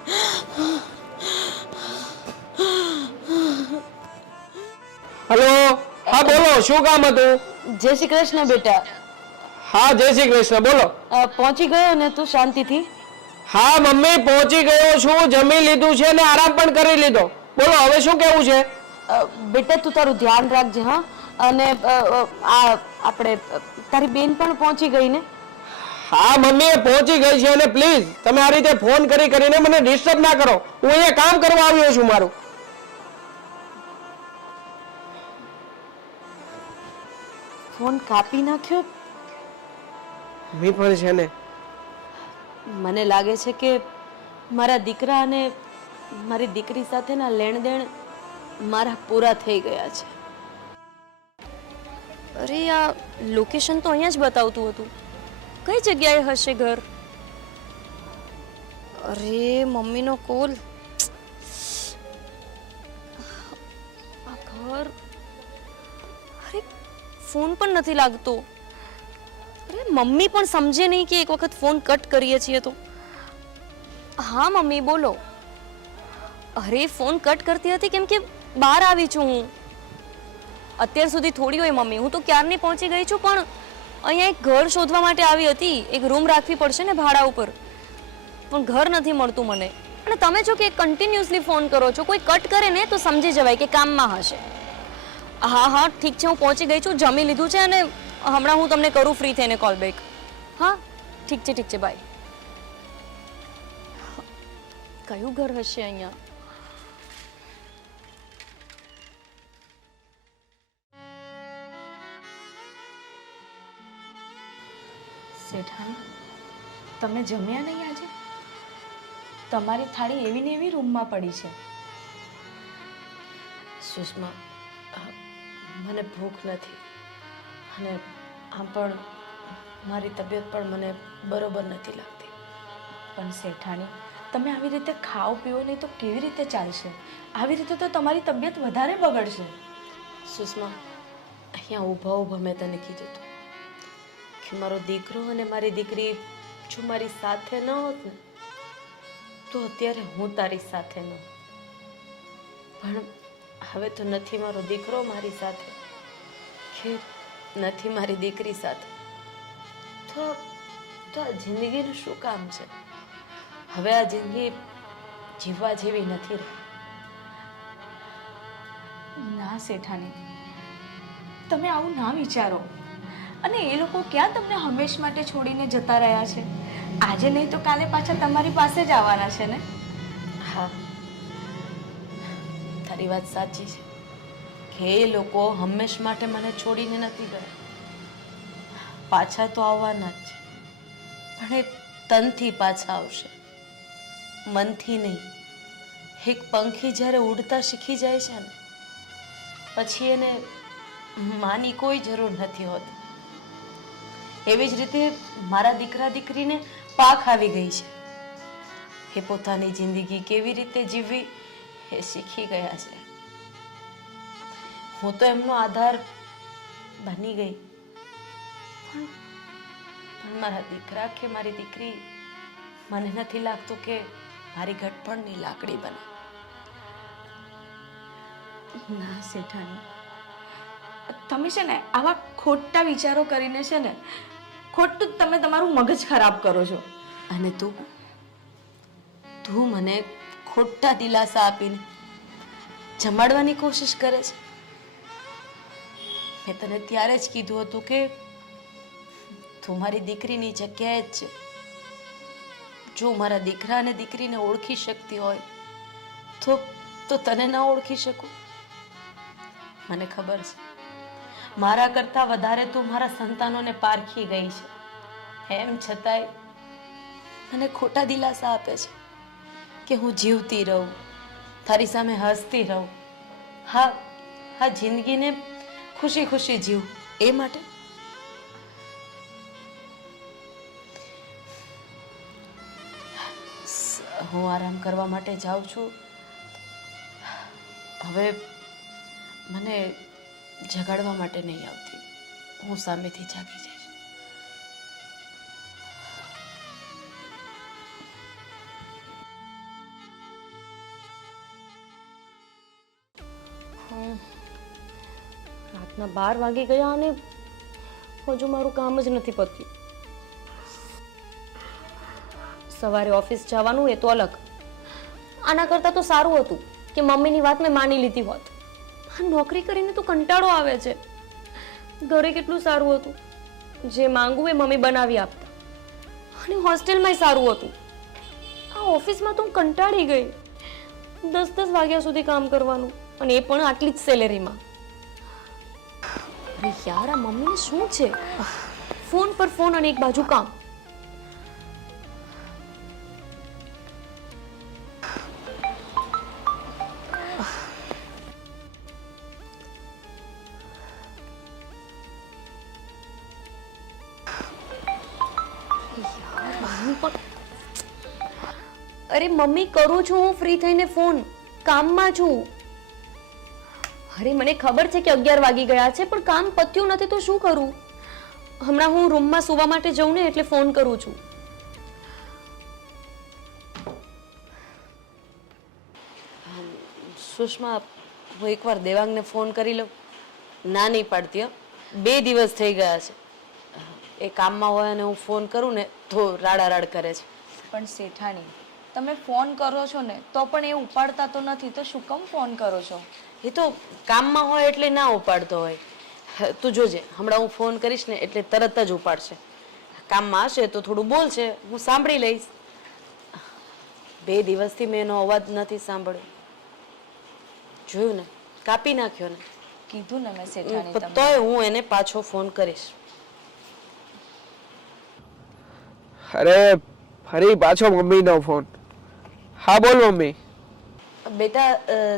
હલો હા બોલો શું કામ હતું જય શ્રી કૃષ્ણ બેટા. હા જય શ્રી કૃષ્ણ બોલો પહોંચી ગયો ને તું શાંતિથી? હા મમ્મી પહોંચી ગયો છું જમી લીધું છે ને આરામ પણ કરી લીધો બોલો હવે શું કેવું છે બેટા તું તારું ધ્યાન રાખજે. હા, અને આપણે તારી બેન પણ પહોંચી ગઈ ને? હા મમ્મી એ પહોંચી ગઈ છે અને પ્લીઝ તમે આ રીતે ફોન કરીને મને ડિસ્ટર્બ ના કરો હું અહીંયા કામ કરવા આવ્યો છું મારું ફોન કાપી નાખ્યો? મી પણ છે ને મને લાગે છે કે મારા દીકરા અને મારી દીકરી સાથેના લેણદેણ મારા પૂરા થઈ ગયા છે. અરે આ લોકેશન તો અહીંયા જ બતાવતું હતું. કઈ જગ્યાએ હશે ઘર? અરે મમ્મીનો કોલ. આ ઘર. અરે ફોન પણ નથી લાગતો. અરે મમ્મી પણ સમજે નહીં કે એક વખત ફોન કટ કરીએ છીએ તો. હા મમ્મી બોલો. અરે ફોન કટ કરતી હતી કેમ કે બહાર આવી છું હું. અત્યાર સુધી થોડી હોય મમ્મી, હું તો ક્યારની પહોંચી ગઈ છું પણ અહીંયા એક ઘર શોધવા માટે આવી હતી. એક રૂમ રાખવી પડશે ને ભાડા ઉપર, પણ ઘર નથી મળતું મને. અને તમે જો કે કન્ટિન્યુઅસલી ફોન કરો છો, કોઈ કટ કરે ને તો સમજી જવાય કે કામમાં હશે. હા હા ઠીક છે, હું પહોંચી ગઈ છું, જમી લીધું છે અને હમણાં હું તમને કરું ફ્રી થઈને કોલ બેક. હા ઠીક છે બાય. કયું ઘર હશે અહીંયા? શેઠાણી, તમે જમ્યા નહીં આજે? તમારી થાળી એવી ને એવી રૂમમાં પડી છે. સુષ્મા, મને ભૂખ નથી અને આમ પણ મારી તબિયત પણ મને બરોબર નથી લાગતી. પણ શેઠાણી, તમે આવી રીતે ખાઓ પીઓ નહીં તો કેવી રીતે ચાલશે? આવી રીતે તો તમારી તબિયત વધારે બગડશે. સુષ્મા, અહીંયા ઊભા મેં તને કીધું હતું કે મારો દીકરો અને મારી દીકરી જો મારી સાથે ન હોત ને તો અત્યારે હું તારી સાથે ન હોત. પણ હવે તો નથી મારો દીકરો મારી સાથે કે નથી મારી દીકરી સાથે, તો આ જિંદગીનું શું કામ છે? હવે આ જિંદગી જીવવા જેવી નથી રહી. ના શેઠાણી, તમે આવું ના વિચારો. અને એ લોકો ક્યાં તમને હંમેશ માટે છોડીને જતા રહ્યા છે? આજે નહીં તો કાલે પાછા તમારી પાસે જ આવવાના છે ને? હા, તારી વાત સાચી છે કે એ લોકો હંમેશ માટે મને છોડીને નથી ગયા. પાછા તો આવવાના જ છે, પણ એ તનથી પાછા આવશે, મનથી નહીં. એક પંખી જ્યારે ઉડતા શીખી જાય છે ને પછી એને માની કોઈ જરૂર નથી હોતી. એવી જ રીતે મારા દીકરા દીકરીને પાક આવી ગઈ છે. એ પોતાની જિંદગી કેવી રીતે જીવવી એ શીખી ગયા છે. હું તો એમનો આધાર બની ગઈ, પણ મારા દીકરા કે મારી દીકરી મને નથી લાગતું કે મારી ઘટપણની લાકડી બને. ના શેઠાણી, તમે છે ને આવા ખોટા વિચારો કરીને છે ને ખોટું જ તમે તમારું મગજ ખરાબ કરો છો. અને તું મને ખોટા દિલાસા આપીને જમાડવાની કોશિશ કરે છે. મેં તને ત્યારે જ કીધું હતું કે તું મારી દીકરીની જગ્યાએ જ છે. જો મારા દીકરા અને દીકરીને ઓળખી શકતી હોય તો તને ના ઓળખી શકું. મને ખબર છે મારા કરતા વધારે તું મારા સંતાનોને પારખી ગઈ છે. એમ છતાંય મને ખોટા દિલાસા આપે છે કે હું જીવતી રહું, તારી સામે હસતી રહું. હા, જિંદગીને ખુશી ખુશી જીવું એ માટે. હું આરામ કરવા માટે જાઉં છું. હવે મને જગાડવા માટે નહીં આવતી, હું સામેથી જાગી જઈશ. રાતના 12 વાગી ગયા અને હજુ મારું કામ જ નથી પત્યું. સવારે ઓફિસ જવાનું એ તો અલગ. આના કરતાં તો સારું હતું કે મમ્મીની વાત મેં માની લીધી હોત. આ નોકરી કરીને તો કંટાળો આવે છે. ઘરે કેટલું સારું હતું, જે માંગવું એ મમ્મી બનાવી આપતા, અને હોસ્ટેલમાંય સારું હતું. આ ઓફિસમાં તો હું કંટાળી ગઈ. 10 વાગ્યા સુધી કામ કરવાનું, અને એ પણ આટલી જ સેલેરીમાં. અરે યાર, આ મમ્મીને શું છે? ફોન પર ફોન અને એક બાજુ કામ. અરે મમ્મી, કરું છું હું ફ્રી થઈને ફોન, કામમાં છું. અરે મને ખબર છે કે 11 વાગી ગયા છે, પણ કામ પત્યું નથી તો શું કરું? હમણાં હું રૂમમાં સુવા માટે જઉં ને એટલે ફોન કરું છું. સુષ્મા, હું એકવાર દેવાંગને ફોન કરી લઉં? ના નહીં પાડતી. 2 દિવસ થઈ ગયા છે. એ કામમાં હોય અને હું ફોન કરું ને તો રાડારાડ કરે છે. પણ શેઠાણી, તમે ફોન કરો છો ને તો પણ એ ઉપાડતા તો નથી, તો શું કામ ફોન કરો છો? એ તો કામમાં હોય એટલે ના ઉપાડતો હોય. તું જોજે, હમણાં હું ફોન કરીશ ને એટલે તરત જ ઉપાડશે. કામમાં હશે તો થોડું બોલશે, હું સાંભળી લઈશ. 2 દિવસથી મેં એનો અવાજ નથી સાંભળ્યો. જોયું ને, કાપી નાખ્યો ને. કીધું ને મેં શેઠાણી તમને. તોય હું એને પાછો ફોન કરીશ. અરે ફરી પાછો મમ્મીનો ફોન. હા બોલ મમ્મી. બેટા,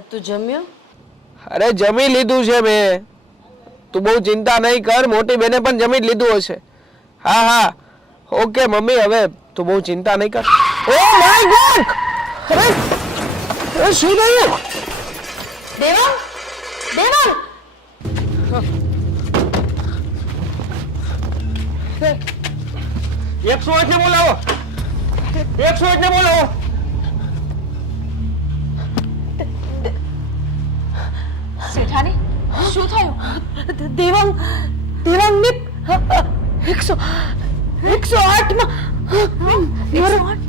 તું જમ્યો? અરે જમી લીધું છે મેં. તું બહુ ચિંતા નહીં કર, મોટી બેને પણ જમી જ લીધું હશે. હા ઓકે મમ્મી, હવે તું બહુ ચિંતા નહીં કર. Oh my God! અરે શું થયું? દેવાંગ! દેવાંગ! 108 ને બોલાવો. 108 ને બોલાવો. શેઠાણી, શું થયું? દેવાંગ ને 108 માં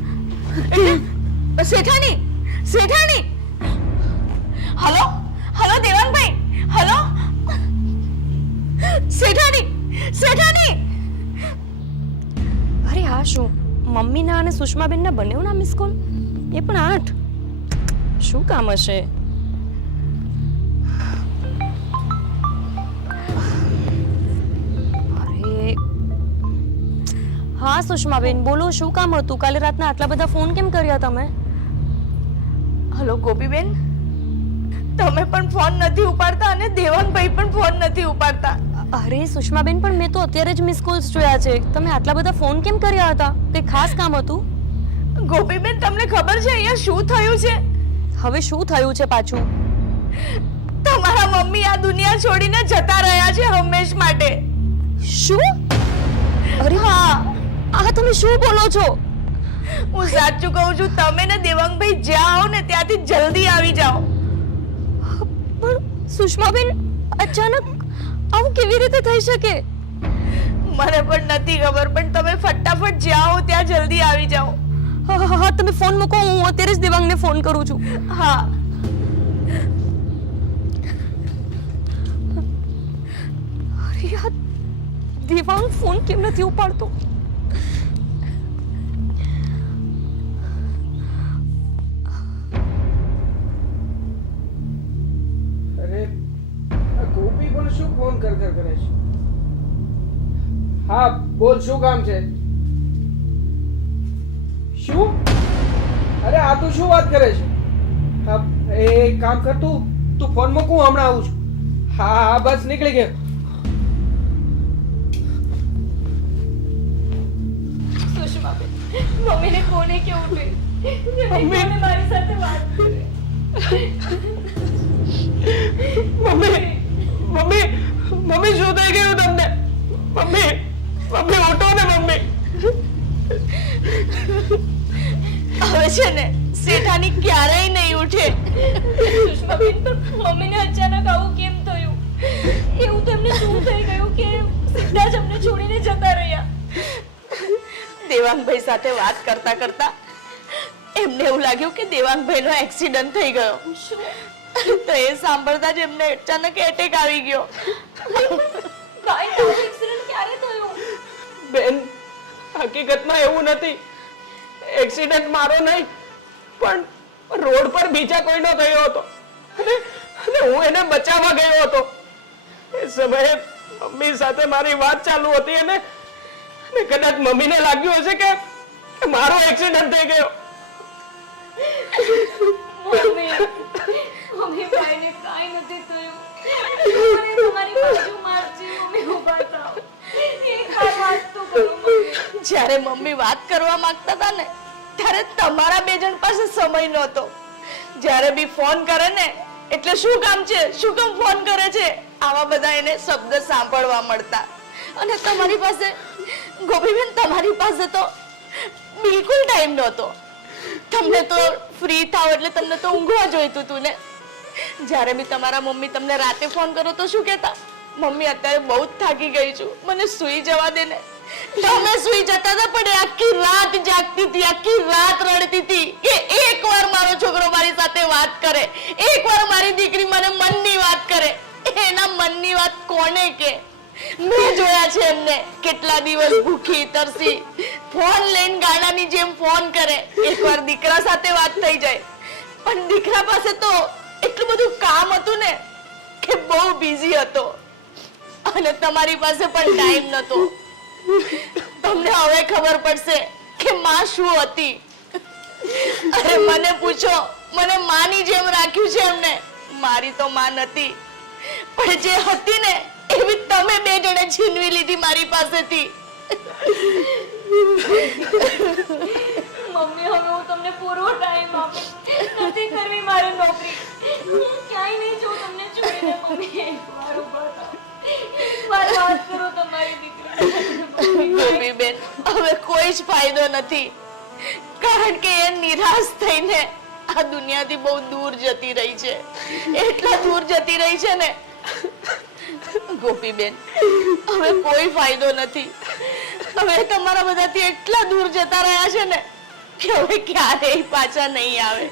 શેઠાણી, શેઠાણી! Hello hello Devangbhai, hello શેઠાણી, શેઠાણી! અરે હા, શું મમ્મીના અને સુષ્માબેનના બંનેના મિસ કોલ? એ પણ 8. શું કામ હશે? અરે હા સુષ્માબેન, બોલો, શું કામ હતું? કાલે રાતના આટલા બધા ફોન કેમ કર્યા તમે? હલો ગોપીબેન, તમે તમે પણ ફોન નથી ઉપાડતા અને દેવાંગભાઈ પણ ફોન નથી ઉપાડતા. અરે સુષ્માબેન, પણ મેં તો અત્યારે જ મિસ કોલ્સ જોયા છે. તમે આટલા બધા ફોન કેમ કર્યા હતા? તે ખાસ કામ હતું? ગોપીબેન, તમને ખબર છે અહીંયા શું થયું છે? હવે શું થયું છે પાછું? તમારા મમ્મી આ દુનિયા છોડીને જતા રહ્યા છે હંમેશ માટે. શું? અરે હા, આ તમે શું બોલો છો? હું સાચું કહું છું, તમે ને દેવાંગભાઈ જ્યાં આવો ને ત્યાંથી જલ્દી આવી જાઓ. પણ સુષ્માબેન, અચાનક આવું કેવી રીતે થઈ શકે? મને પણ નથી ખબર, પણ તમે ફટાફટ જ્યાં આવો ત્યાં જલ્દી આવી જાઓ. હા, તમે ફોન મૂકો, હું અત્યારે જ દેવાંગને ફોન કરું છું. હા. અરે યાર, દેવાંગ ફોન કેમ નથી ઉપાડતો? અરે આ ગોપી પણ શું ફોન કરે છે? હા બોલ, શું કામ છે? શું? અરે આ તું શું વાત કરે છે? હા, એ કામ કર, તું ફોન મૂક, હું હમણાં આવું છું. હા હા, બસ નીકળી ગયો. સુષ્માબેન, મમ્મીને કોને કેવું છે? મમ્મી મારી સાથે વાત કરે. મમ્મી શું થઈ ગયું તમને? મમ્મી ઉઠો ને મમ્મી. હવે છે ને શેઠાની ક્યારેય નહીં ઉઠે. સુષ્માબેન, પણ મમ્મીને અચાનક આવું કેમ થયું? એવું તો એમને શું થઈ ગયું કે સીધા જ અમને છોડીને જતા રહ્યા? દેવાંગભાઈ સાથે વાત કરતા કરતા એમને એવું લાગ્યું કે દેવાંગભાઈનો એક્સિડન્ટ થઈ ગયો. તો એ સાંભળતા જ એમને અચાનક એટેક આવી ગયો. એક્સિડન્ટ ક્યારે થયો? બેન, હકીકતમાં એવું નથી. એક્સિડન્ટ મારો નહીં, પણ રોડ પર બીજા કોઈનો થયો હતો અને હું એને બચાવવા ગયો હતો. એ સમયે મમ્મી સાથે મારી વાત ચાલુ હતી અને કદાચ મમ્મીને લાગ્યું હશે કે મારો એક્સિડન્ટ થઈ ગયો. મમ્મી ભાઈને કાઈ નથી થયું. તમારી બાજુ મારજી, મમ્મી ઊભા થાઓ. એક વાત તો કરો મમ્મી. જ્યારે મમ્મી વાત કરવા માંગતા હતા ને ત્યારે તમારા બે જણ પાસે સમય નહોતો. જ્યારે બી ફોન કરે ને એટલે શું કામ છે, શું કામ ફોન કરે છે, આવા બધા એને શબ્દ સાંભળવા મળતા. અને તમારી પાસે ગોપીબેન, તમારી પાસે તો બિલકુલ ટાઈમ નહોતો. તમને તો ફ્રી થાવ એટલે તમને તો ઊંઘવા જોઈતું હતું ને. જ્યારે બી તમારા મમ્મી તમને રાતે ફોન કરો તો શું કહેતા? મમ્મી અત્યારે બહુ જ થાકી ગઈ છું, મને સૂઈ જવા દે ને. તમે સૂઈ જતા હતા પણ આખી રાત જાગતી હતી, આખી રાત રડતી હતી કે એકવાર મારો છોકરો મારી સાથે વાત કરે, એકવાર મારી દીકરી મને મનની વાત કરે. એના મનની વાત કોને કે? મેં જોયા છે એમને કેટલા દિવસ ભૂખી તરસી ફોન લઈને ગાડાની જેમ ફોન કરે. એકવાર દીકરા સાથે વાત થઈ જાય, પણ દીકરા પાસે તો એટલું બધું કામ હતું ને કે બહુ બિઝી હતો અને તમારી પાસે પણ ટાઈમ નતો. તમને હવે ખબર પડશે કે માં શું હતી. અરે મને પૂછો, મને માની જેમ રાખ્યું છે એમને. મારી તો માં નથી, પણ જે હતી ને એવી તમે બે જણે છીનવી લીધી મારી પાસેથી. મમ્મી, હવે હું તમને પૂરો ટાઈમ આપીશ. નથી કરવી મારે નોકરી. હું ક્યાંય નહીં જઉં તમને છોડીને. મમ્મી, એકવાર ઊભા થાઓ. એકવાર વાત કરો તમારી દીકરી. ગોપીબેન, હવે કોઈ જ ફાયદો નથી, કારણ કે એ નિરાશ થઈને આ દુનિયાથી બહુ દૂર જતી રહી છે. એટલા દૂર જતી રહી છે ને ગોપીબેન, હવે કોઈ ફાયદો નથી. હવે તમારા બધાથી એટલા દૂર જતા રહ્યા છે ને કે હવે ક્યારેય પાછા નહીં આવે.